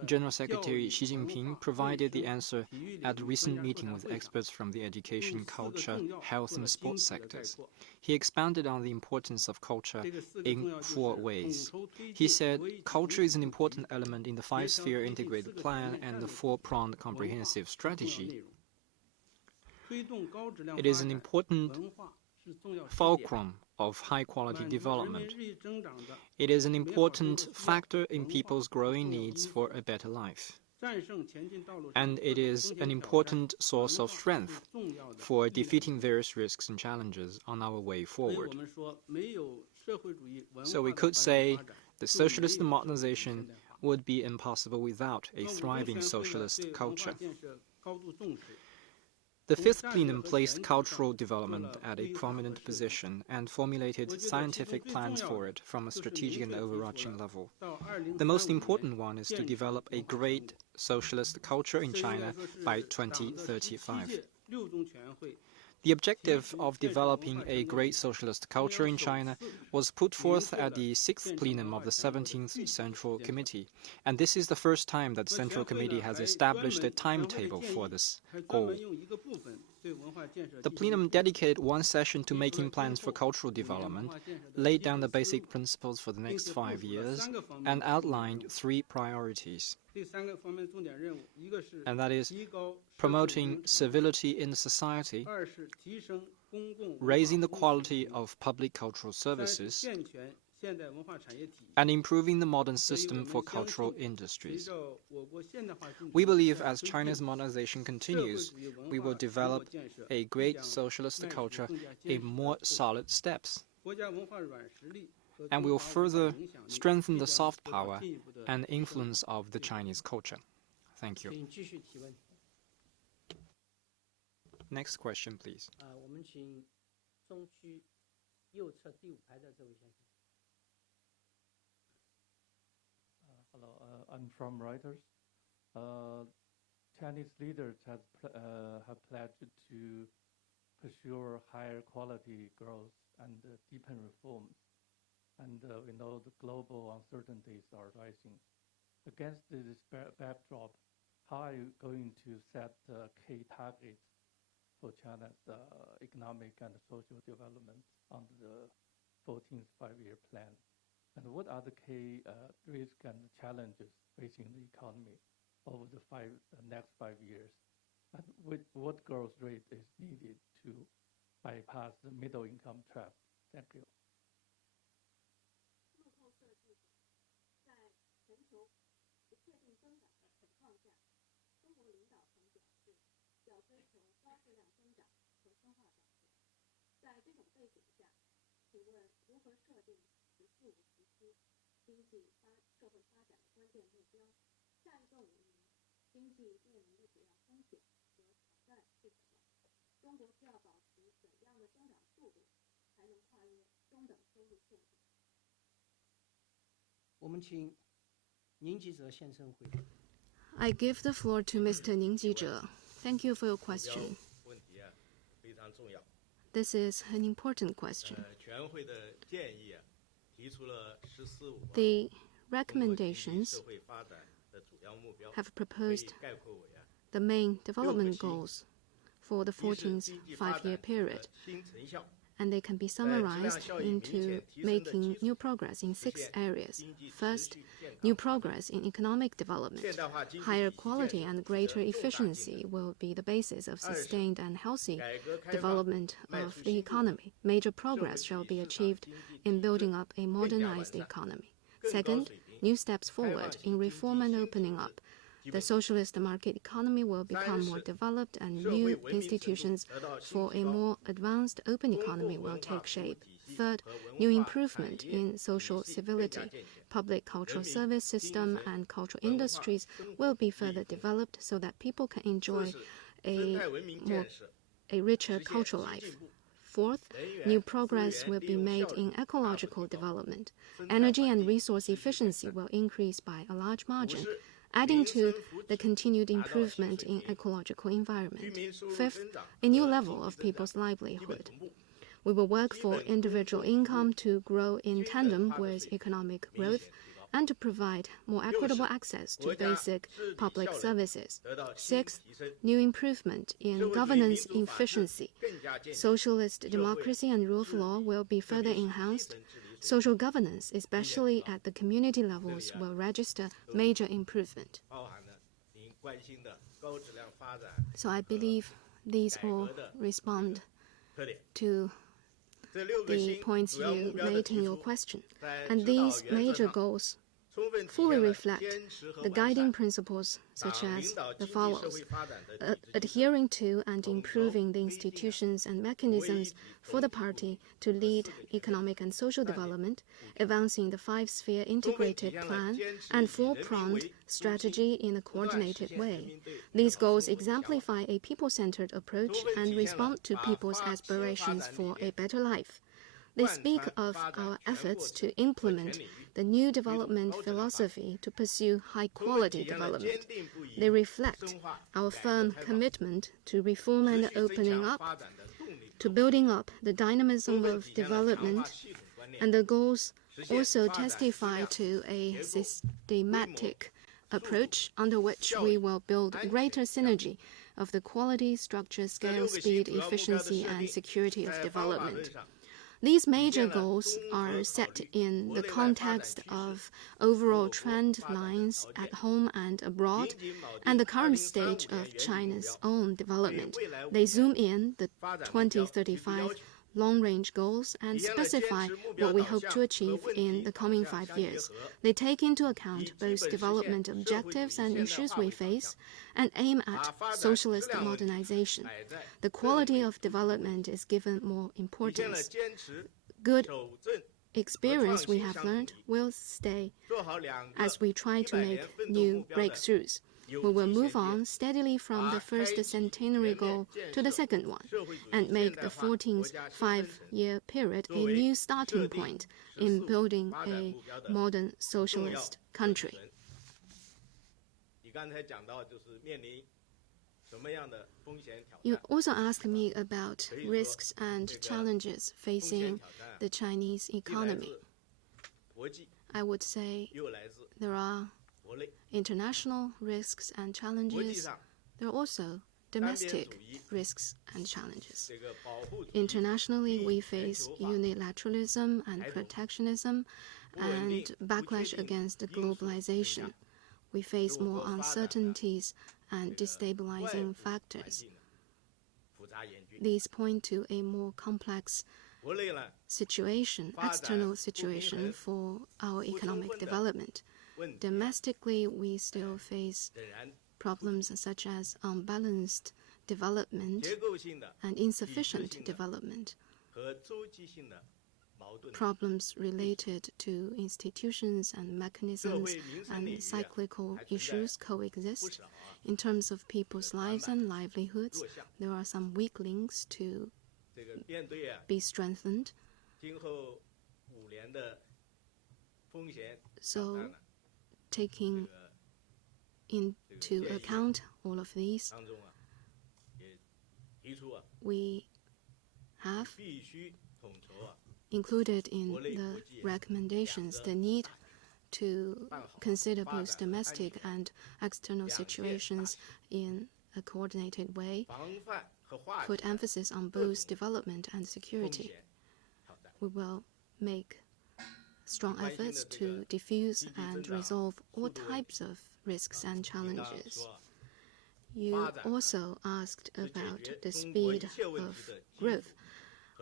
General Secretary Xi Jinping provided the answer at a recent meeting with experts from the education, culture, health, and sports sectors. He expounded on the importance of culture in 4 ways. He said, culture is an important element in the 5-sphere integrated plan and the 4-pronged comprehensive strategy. It is an important fulcrum of high-quality development. It is an important factor in people's growing needs for a better life. And it is an important source of strength for defeating various risks and challenges on our way forward. So we could say that socialist modernization would be impossible without a thriving socialist culture. The 5th plenum placed cultural development at a prominent position and formulated scientific plans for it from a strategic and overarching level. The most important one is to develop a great socialist culture in China by 2035. The objective of developing a great socialist culture in China was put forth at the 6th plenum of the 17th Central Committee, and this is the first time that the Central Committee has established a timetable for this goal. The plenum dedicated 1 session to making plans for cultural development, laid down the basic principles for the next 5 years, and outlined 3 priorities. And that is promoting civility in the society, raising the quality of public cultural services, and improving the modern system for cultural industries. We believe as China's modernization continues, we will develop a great socialist culture in more solid steps, and we will further strengthen the soft power and influence of the Chinese culture. Thank you. Next question, please. Hello, I'm from Reuters. Chinese leaders have pledged to pursue higher quality growth and deepen reforms. And we know the global uncertainties are rising. Against this backdrop, how are you going to set key targets for China's economic and social development under the 14th five-year plan? And what are the key risks and challenges facing the economy over the next 5 years? And what growth rate is needed to bypass the middle income trap? Thank you. I give the floor to Mr. Ning Jizhe. Thank you for your question. This is an important question. The recommendations have proposed the main development goals for the 14th five-year period, and they can be summarized into making new progress in 6 areas. First, new progress in economic development. Higher quality and greater efficiency will be the basis of sustained and healthy development of the economy. Major progress shall be achieved in building up a modernized economy. Second, new steps forward in reform and opening up. The socialist market economy will become more developed, and new institutions for a more advanced open economy will take shape. Third, new improvement in social civility. Public cultural service system and cultural industries will be further developed so that people can enjoy a richer cultural life. Fourth, new progress will be made in ecological development. Energy and resource efficiency will increase by a large margin, adding to the continued improvement in ecological environment. Fifth, a new level of people's livelihood. We will work for individual income to grow in tandem with economic growth and to provide more equitable access to basic public services. Sixth, new improvement in governance efficiency. Socialist democracy and rule of law will be further enhanced. Social governance, especially at the community levels, will register major improvement. So I believe these all respond to the points you made in your question. And these major goals fully reflect the guiding principles such as the follows: adhering to and improving the institutions and mechanisms for the party to lead economic and social development, advancing the 5-sphere integrated plan and 4-pronged strategy in a coordinated way. These goals exemplify a people-centered approach and respond to people's aspirations for a better life. They speak of our efforts to implement the new development philosophy to pursue high-quality development. They reflect our firm commitment to reform and opening up, to building up the dynamism of development, and the goals also testify to a systematic approach under which we will build greater synergy of the quality, structure, scale, speed, efficiency, and security of development. These major goals are set in the context of overall trend lines at home and abroad, and the current stage of China's own development. They zoom in the 2035 long-range goals and specify what we hope to achieve in the coming 5 years. They take into account both development objectives and issues we face and aim at socialist modernization. The quality of development is given more importance. Good experience we have learned will stay as we try to make new breakthroughs. We will move on steadily from the first centenary goal to the second one and make the 14th five-year period a new starting point in building a modern socialist country. You also asked me about risks and challenges facing the Chinese economy. I would say there are international risks and challenges. There are also domestic risks and challenges. Internationally, we face unilateralism and protectionism and backlash against globalization. We face more uncertainties and destabilizing factors. These point to a more complex situation, external situation for our economic development. Domestically, we still face problems such as unbalanced development and insufficient development. Problems related to institutions and mechanisms and cyclical issues coexist. In terms of people's lives and livelihoods, there are some weak links to be strengthened. So, taking into account all of these, we have included in the recommendations the need to consider both domestic and external situations in a coordinated way, put emphasis on both development and security. We will make strong efforts to diffuse and resolve all types of risks and challenges. You also asked about the speed of growth.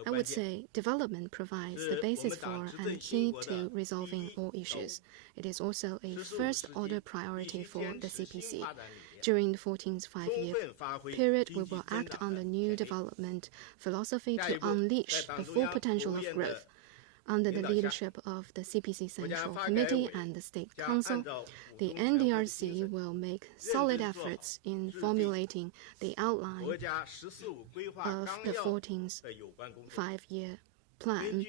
I would say development provides the basis for and key to resolving all issues. It is also a first-order priority for the CPC. During the 14th five-year period, we will act on the new development philosophy to unleash the full potential of growth. Under the leadership of the CPC Central Committee and the State Council, the NDRC will make solid efforts in formulating the outline of the 14th five-year plan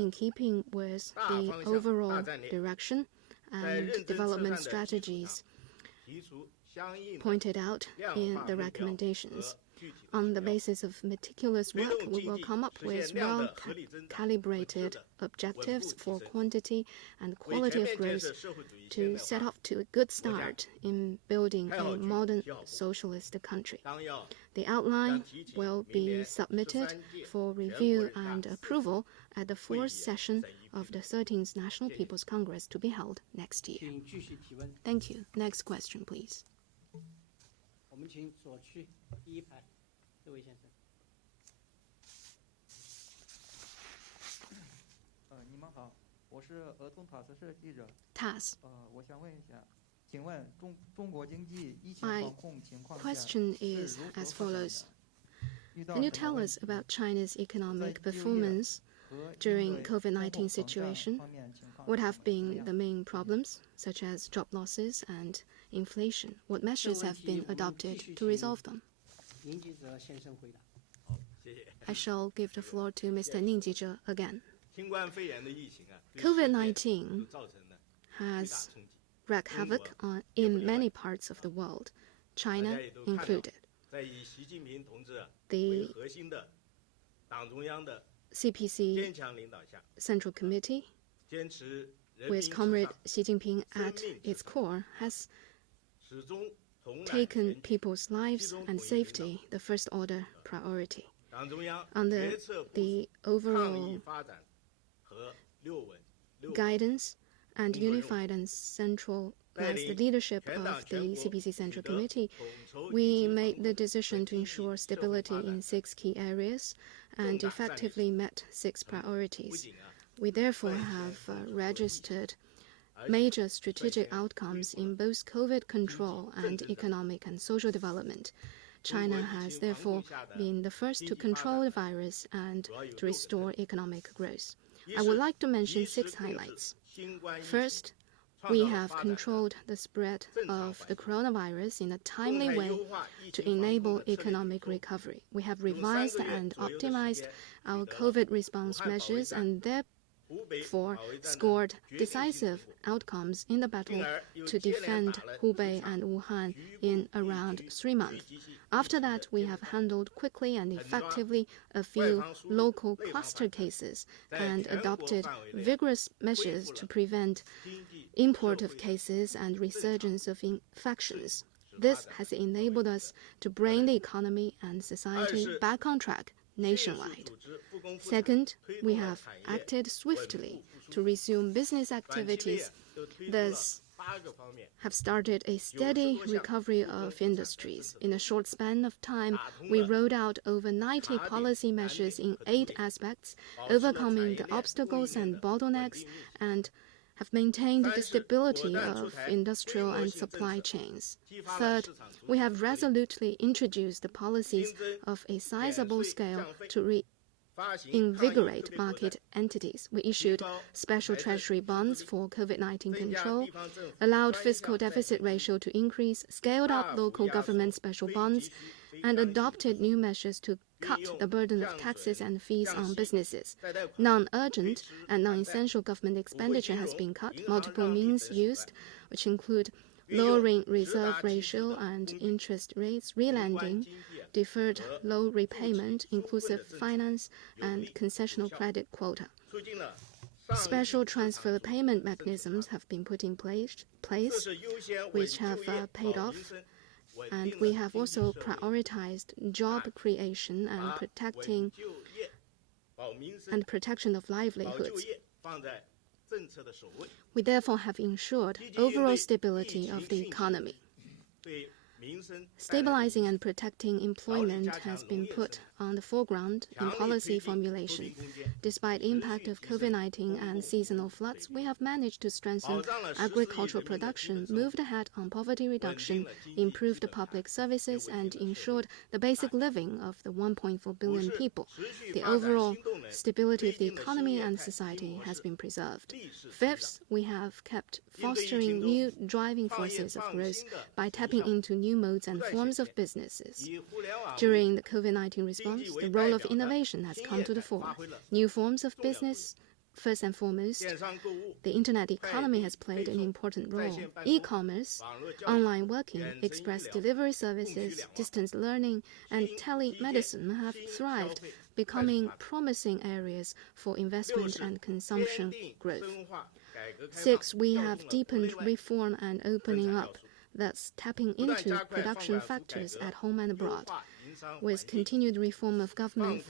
in keeping with the overall direction and development strategies pointed out in the recommendations. On the basis of meticulous work, we will come up with well-calibrated objectives for quantity and quality of growth to set off to a good start in building a modern socialist country. The outline will be submitted for review and approval at the fourth session of the 13th National People's Congress to be held next year. Thank you. Next question, please. 我们请左区第一排这位先生。你们好，我是俄通塔斯社记者。TAS. 我想问一下，请问中国经济疫情 My 防控情况下 question 是 is 如何 as 发展的？ follows. 遇到 Can you 什 tell 么问 us 题？ about China's economic 在就业 performance 和应 during 对 COVID-19 通货膨胀 situation? 方面情况 What 是 have 怎么 been 样 the main problems, such as job losses and inflation? What measures have been adopted to resolve them? 宁记者先生回答。 I shall give the floor to Mr. Ning Jizhe again. 新冠肺炎的疫情啊， COVID-19 造成了 has wreaked havoc in many parts of the world, China included. 在以习近平同志 The 为核心的党中央的 CPC 坚强领导下， Central Committee, 坚持人民 with 至 Comrade 上， Xi Jinping at its core, has 始终从揽 taken 全局， people's lives and safety the first-order priority. under the overall guidance and unified and centralized the leadership of the CPC Central Committee, we made the decision to ensure stability in 6 key areas and effectively met 6 priorities. We therefore have registered major strategic outcomes in both COVID control and economic and social development. China has therefore been the first to control the virus and to restore economic growth. I would like to mention 6 highlights. First, we have controlled the spread of the coronavirus in a timely way to enable economic recovery. We have revised and optimized our COVID response measures and therefore scored decisive outcomes in the battle to defend Hubei and Wuhan in around 3 months. After that, we have handled quickly and effectively a few local cluster cases and adopted vigorous measures to prevent import of cases and resurgence of infections. This has enabled us to bring the economy and society back on track nationwide. Second, we have acted swiftly to resume business activities, thus have started a steady recovery of industries. In a short span of time, we rolled out over 90 policy measures in 8 aspects, overcoming the obstacles and bottlenecks, and have maintained the stability of industrial and supply chains. Third, we have resolutely introduced the policies of a sizable scale to reinvigorate market entities. We issued special treasury bonds for COVID-19 control, allowed fiscal deficit ratio to increase, scaled up local government special bonds, and adopted new measures to cut the burden of taxes and fees on businesses. Non-urgent and non-essential government expenditure has been cut. Multiple means used, which include lowering reserve ratio and interest rates, relending, deferred loan repayment, inclusive finance, and concessional credit quota. Special transfer payment mechanisms have been put in place, which have paid off. And we have also prioritized job creation and protection of livelihoods. We therefore have ensured overall stability of the economy. Stabilizing and protecting employment has been put on the foreground in policy formulation. Despite impact of COVID-19 and seasonal floods, we have managed to strengthen agricultural production, moved ahead on poverty reduction, improved public services, and ensured the basic living of the 1.4 billion people. The overall stability of the economy and society has been preserved. Fifth, we have kept fostering new driving forces of growth by tapping into new modes and forms of businesses. During the COVID-19 response, the role of innovation has come to the fore. New forms of business, first and foremost, the internet economy has played an important role. E-commerce, online working, express delivery services, distance learning, and telemedicine have thrived, becoming promising areas for investment and consumption growth. Six, we have deepened reform and opening up, thus tapping into production factors at home and abroad. With continued reform of government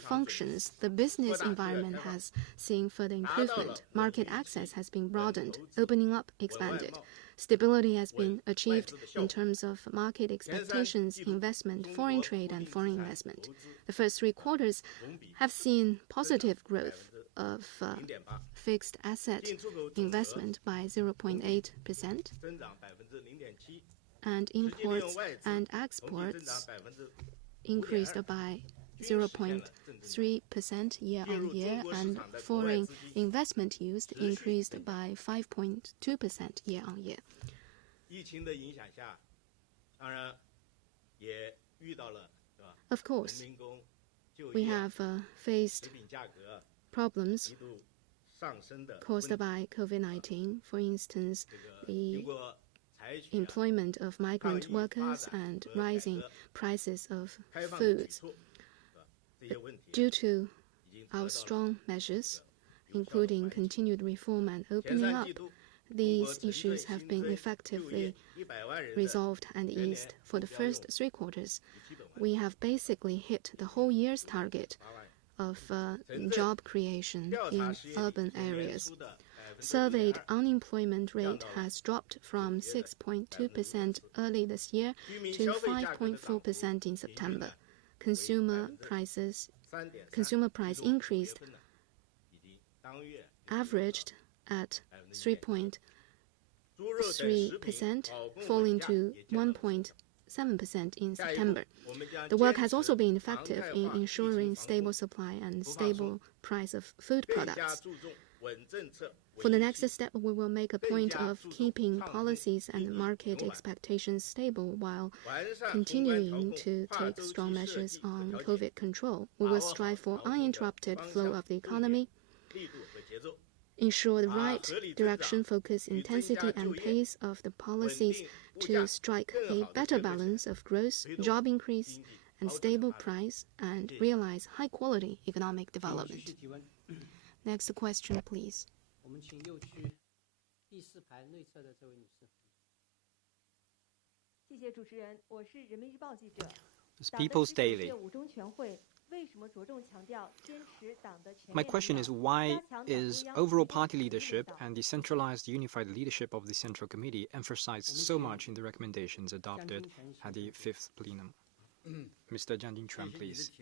functions, the business environment has seen further improvement. Market access has been broadened, opening up expanded. Stability has been achieved in terms of market expectations, investment, foreign trade, and foreign investment. The first 3 quarters have seen positive growth of fixed asset investment by 0.8%, and imports and exports increased by 0.3% year-on-year, and foreign investment used increased by 5.2% year-on-year. Of course, we have faced problems caused by COVID-19, for instance, the employment of migrant workers and rising prices of foods. Due to our strong measures, including continued reform and opening up, these issues have been effectively resolved and eased. For the first 3 quarters, we have basically hit the whole year's target of job creation in urban areas. Surveyed unemployment rate has dropped from 6.2% early this year to 5.4% in September. Consumer price increased averaged at 3.3%, falling to 1.7% in September. The work has also been effective in ensuring stable supply and stable price of food products. For the next step, we will make a point of keeping policies and market expectations stable while continuing to take strong measures on COVID control. We will strive for uninterrupted flow of the economy, ensure the right direction, focus, intensity, and pace of the policies to strike a better balance of growth, job increase, and stable price, and realize high-quality economic development. Next question, please. 我们请右区第4排内侧的这位女士。谢谢主持人，我是人民日报记者。 People's Daily. My question is, why is overall party leadership and the centralized unified leadership of the Central Committee emphasized so much in the recommendations adopted at the 5th plenum? Mr. Jiang Jingquan, please.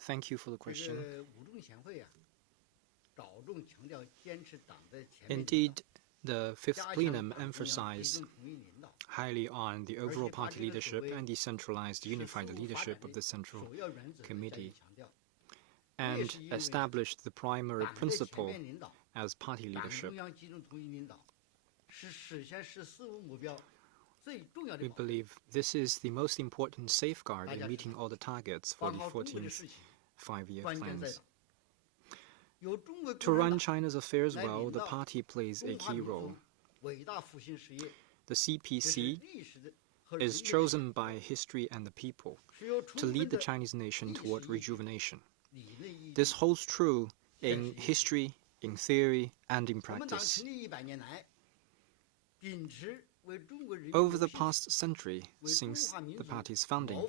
Thank you for the question. Indeed, the 5th plenum emphasized highly on the overall party leadership and the centralized unified leadership of the Central Committee, and established the primary principle as party leadership. We believe this is the most important safeguard in meeting all the targets for the 14th five-year plans. To run China's affairs well, the party plays a key role. The CPC is chosen by history and the people to lead the Chinese nation toward rejuvenation. This holds true in history, in theory, and in practice. Over the past century, since the party's founding,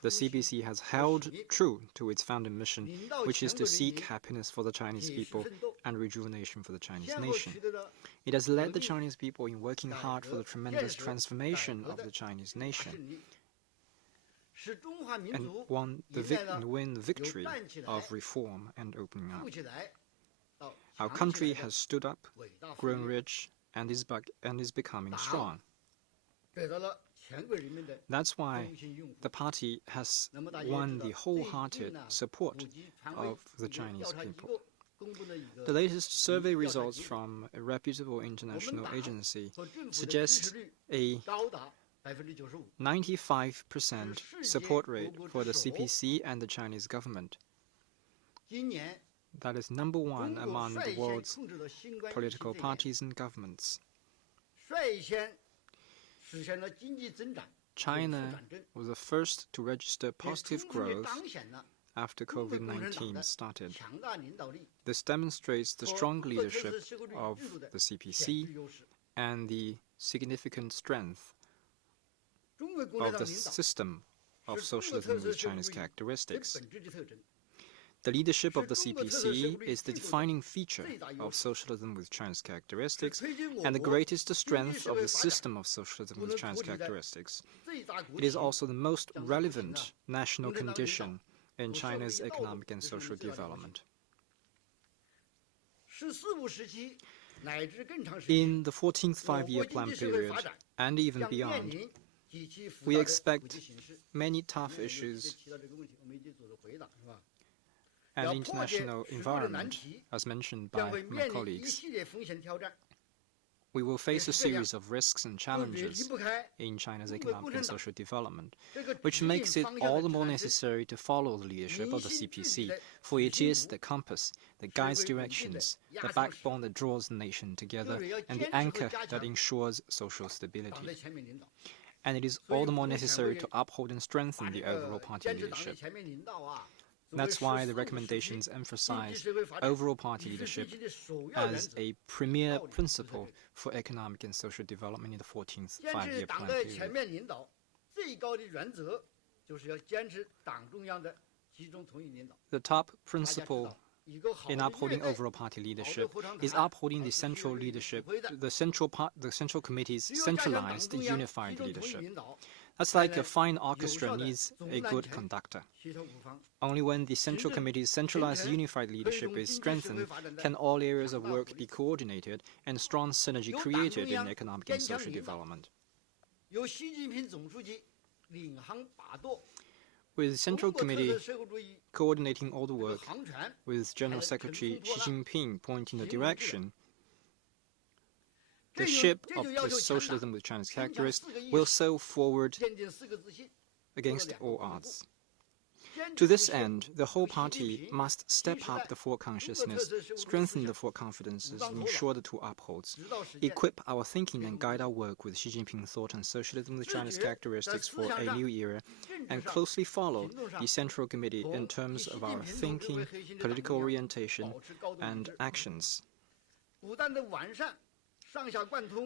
the CPC has held true to its founding mission, which is to seek happiness for the Chinese people and rejuvenation for the Chinese nation. It has led the Chinese people in working hard for the tremendous transformation of the Chinese nation and win the victory of reform and opening up. Our country has stood up, grown rich, and is becoming strong. That's why the party has won the wholehearted support of the Chinese people. The latest survey results from a reputable international agency suggest a 95% support rate for the CPC and the Chinese government. That is number 1 among the world's political parties and governments. China was the first to register positive growth after COVID-19 started. This demonstrates the strong leadership of the CPC and the significant strength of the system of socialism with Chinese characteristics. The leadership of the CPC is the defining feature of socialism with Chinese characteristics and the greatest strength of the system of socialism with Chinese characteristics. It is also the most relevant national condition in China's economic and social development. In the 14th five-year plan period and even beyond, we expect many tough issues and international environment, as mentioned by my colleagues. We will face a series of risks and challenges in China's economic and social development, which makes it all the more necessary to follow the leadership of the CPC, for it is the compass that guides directions, the backbone that draws the nation together, and the anchor that ensures social stability. And it is all the more necessary to uphold and strengthen the overall party leadership. That's why the recommendations emphasize overall party leadership as a premier principle for economic and social development in the 14th five-year plan period. The top principle in upholding overall party leadership is upholding the central leadership, the central committee's centralized, unified leadership. That's like a fine orchestra needs a good conductor. Only when the central committee's centralized, unified leadership is strengthened can all areas of work be coordinated and strong synergy created in economic and social development. With Central Committee coordinating all the work, with General Secretary Xi Jinping pointing the direction, the ship of the socialism with China's characteristics will sail forward against all odds. To this end, the whole party must step up the four consciousness, strengthen the four confidences, ensure the two upholds, equip our thinking and guide our work with Xi Jinping thought on socialism with China's characteristics for a new era, and closely follow the Central Committee in terms of our thinking, political orientation, and actions.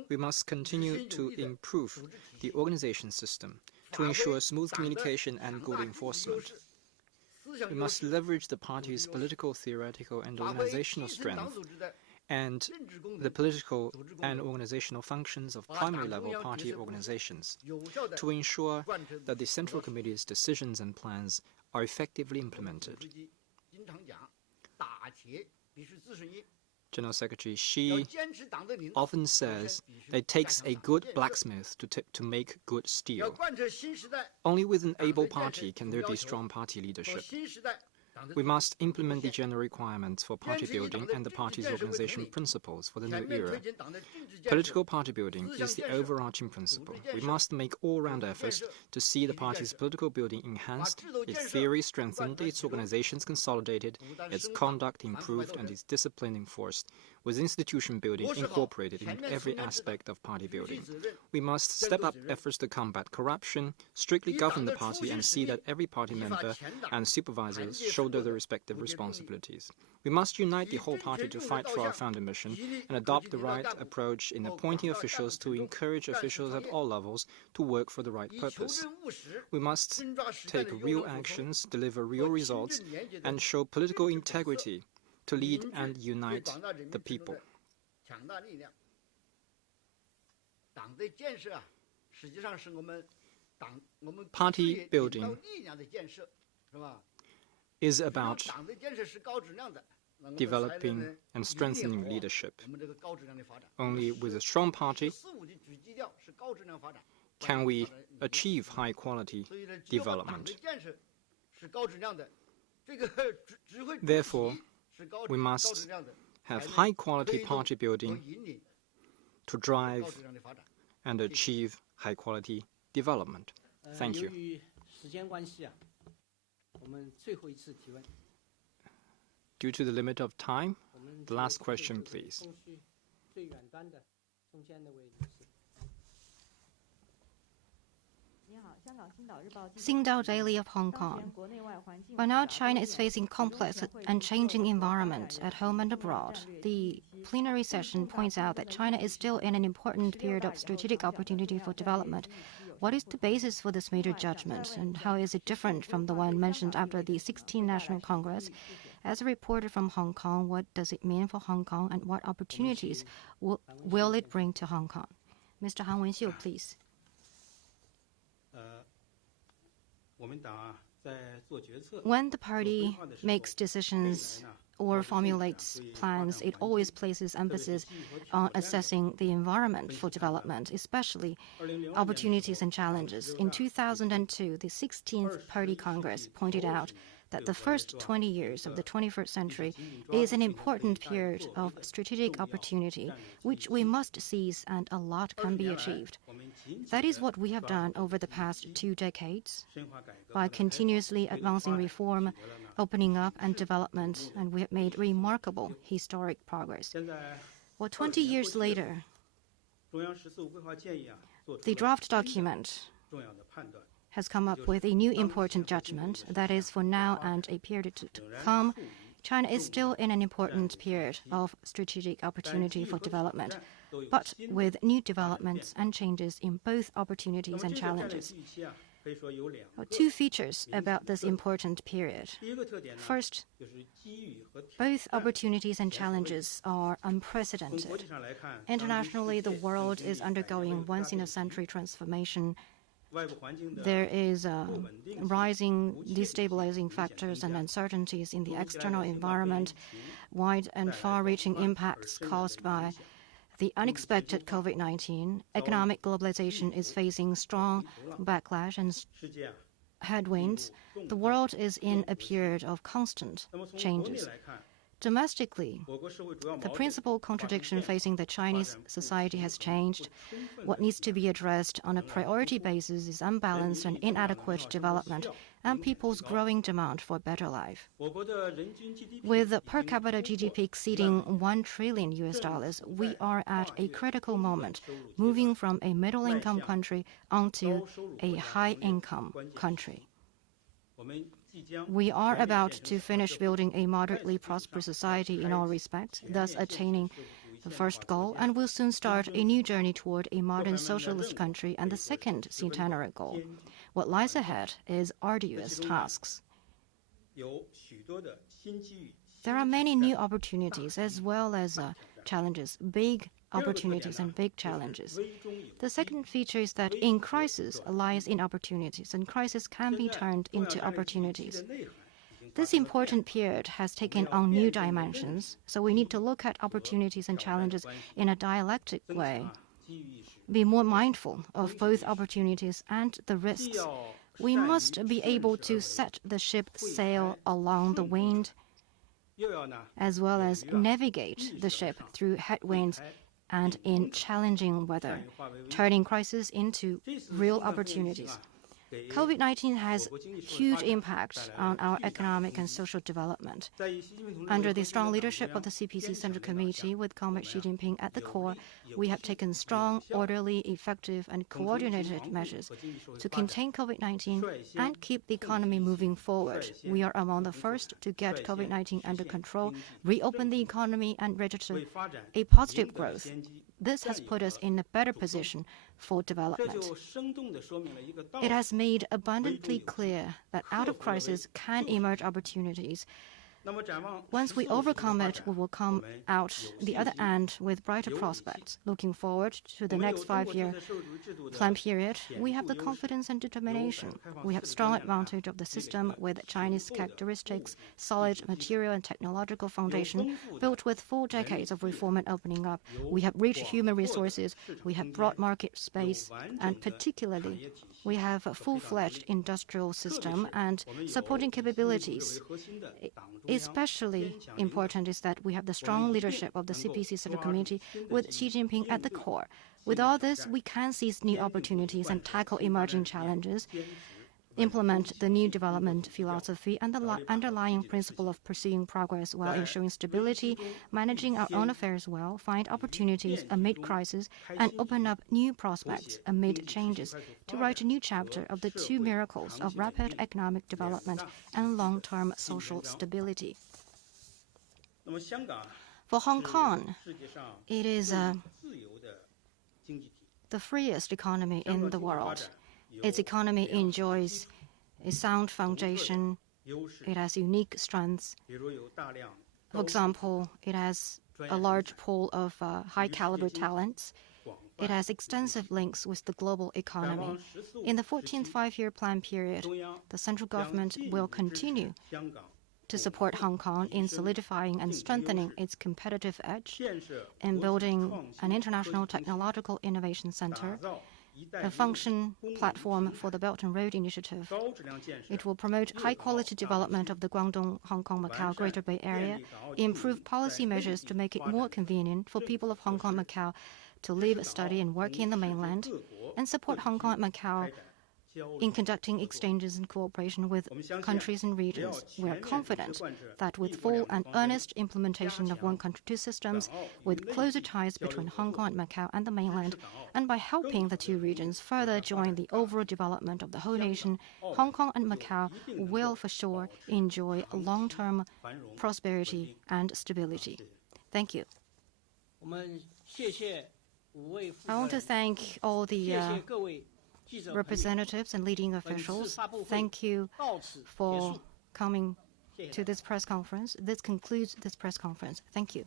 We must continue to improve the organization system to ensure smooth communication and good enforcement. We must leverage the party's political, theoretical, and organizational strength and the political and organizational functions of primary-level party organizations to ensure that the Central Committee's decisions and plans are effectively implemented. General Secretary Xi often says that it takes a good blacksmith to make good steel. Only with an able party can there be strong party leadership. We must implement the general requirements for party building and the party's organization principles for the new era. Political party building is the overarching principle. We must make all-round efforts to see the party's political building enhanced, its theory strengthened, its organizations consolidated, its conduct improved, and its discipline enforced, with institution building incorporated in every aspect of party building. We must step up efforts to combat corruption, strictly govern the party, and see that every party member and supervisors shoulder their respective responsibilities. We must unite the whole party to fight for our founding mission and adopt the right approach in appointing officials to encourage officials at all levels to work for the right purpose. We must take real actions, deliver real results, and show political integrity to lead and unite the people. Party building is about developing and strengthening leadership. Only with a strong party can we achieve high-quality development. Therefore, we must have high-quality party building to drive and achieve high-quality development. Thank you. Due to the limit of time, the last question, please. Xingdao Daily of Hong Kong. By now, China is facing complex and changing environment at home and abroad. The plenary session points out that China is still in an important period of strategic opportunity for development. What is the basis for this major judgment, and how is it different from the one mentioned after the 16th National Congress? As a reporter from Hong Kong, what does it mean for Hong Kong, and what opportunities will it bring to Hong Kong? Mr. Han Wenxiu, please. When the party makes decisions or formulates plans, it always places emphasis on assessing the environment for development, especially opportunities and challenges. In 2002, the 16th Party Congress pointed out that the first 20 years of the 21st century is an important period of strategic opportunity, which we must seize, and a lot can be achieved. That is what we have done over the past 2 decades. By continuously advancing reform, opening up, and development, and we have made remarkable historic progress. Well, 20 years later, the draft document has come up with a new important judgment. That is, for now and a period to come, China is still in an important period of strategic opportunity for development, but with new developments and changes in both opportunities and challenges. Two features about this important period. First, both opportunities and challenges are unprecedented. Internationally, the world is undergoing once-in-a-century transformation. There is rising destabilizing factors and uncertainties in the external environment, wide and far-reaching impacts caused by the unexpected COVID-19. Economic globalization is facing strong backlash and headwinds. The world is in a period of constant changes. Domestically, the principal contradiction facing the Chinese society has changed. What needs to be addressed on a priority basis is unbalanced and inadequate development and people's growing demand for a better life. With the per capita GDP exceeding $1 trillion, we are at a critical moment, moving from a middle-income country onto a high-income country. We are about to finish building a moderately prosperous society in all respects, thus attaining the first goal, and will soon start a new journey toward a modern socialist country and the second centenary goal. What lies ahead is arduous tasks. There are many new opportunities as well as challenges, big opportunities and big challenges. The second feature is that in crisis lies in opportunities, and crisis can be turned into opportunities. This important period has taken on new dimensions, so we need to look at opportunities and challenges in a dialectic way. Be more mindful of both opportunities and the risks. We must be able to set the ship sail along the wind, as well as navigate the ship through headwinds and in challenging weather, turning crises into real opportunities. COVID-19 has huge impact on our economic and social development. Under the strong leadership of the CPC Central Committee, with Comrade Xi Jinping at the core, we have taken strong, orderly, effective, and coordinated measures to contain COVID-19 and keep the economy moving forward. We are among the first to get COVID-19 under control, reopen the economy, and register a positive growth. This has put us in a better position for development. It has made abundantly clear that out of crisis can emerge opportunities. Once we overcome it, we will come out the other end with brighter prospects. Looking forward to the next 5-year plan period, we have the confidence and determination. We have strong advantage of the system with Chinese characteristics, solid material and technological foundation, built with 4 decades of reform and opening up. We have rich human resources, we have broad market space, and particularly, we have a full-fledged industrial system and supporting capabilities. Especially important is that we have the strong leadership of the CPC Central Committee with Xi Jinping at the core. With all this, we can seize new opportunities and tackle emerging challenges, implement the new development philosophy and the underlying principle of pursuing progress while ensuring stability, managing our own affairs well, find opportunities amid crisis, and open up new prospects amid changes to write a new chapter of the 2 miracles of rapid economic development and long-term social stability. For Hong Kong, it is the freest economy in the world. Its economy enjoys a sound foundation. It has unique strengths. For example, it has a large pool of high-caliber talents. It has extensive links with the global economy. In the 14th five-year plan period, the central government will continue to support Hong Kong in solidifying and strengthening its competitive edge, in building an international technological innovation center, a function platform for the Belt and Road Initiative. It will promote high-quality development of the Guangdong, Hong Kong, Macau, Greater Bay Area, improve policy measures to make it more convenient for people of Hong Kong, Macau to live, study, and work in the mainland, and support Hong Kong and Macau in conducting exchanges and cooperation with countries and regions. We are confident that with full and earnest implementation of one country, two systems, with closer ties between Hong Kong and Macau and the mainland, and by helping the two regions further join the overall development of the whole nation, Hong Kong and Macau will for sure enjoy long-term prosperity and stability. Thank you. I want to thank all the representatives and leading officials. Thank you for coming to this press conference. This concludes this press conference. Thank you.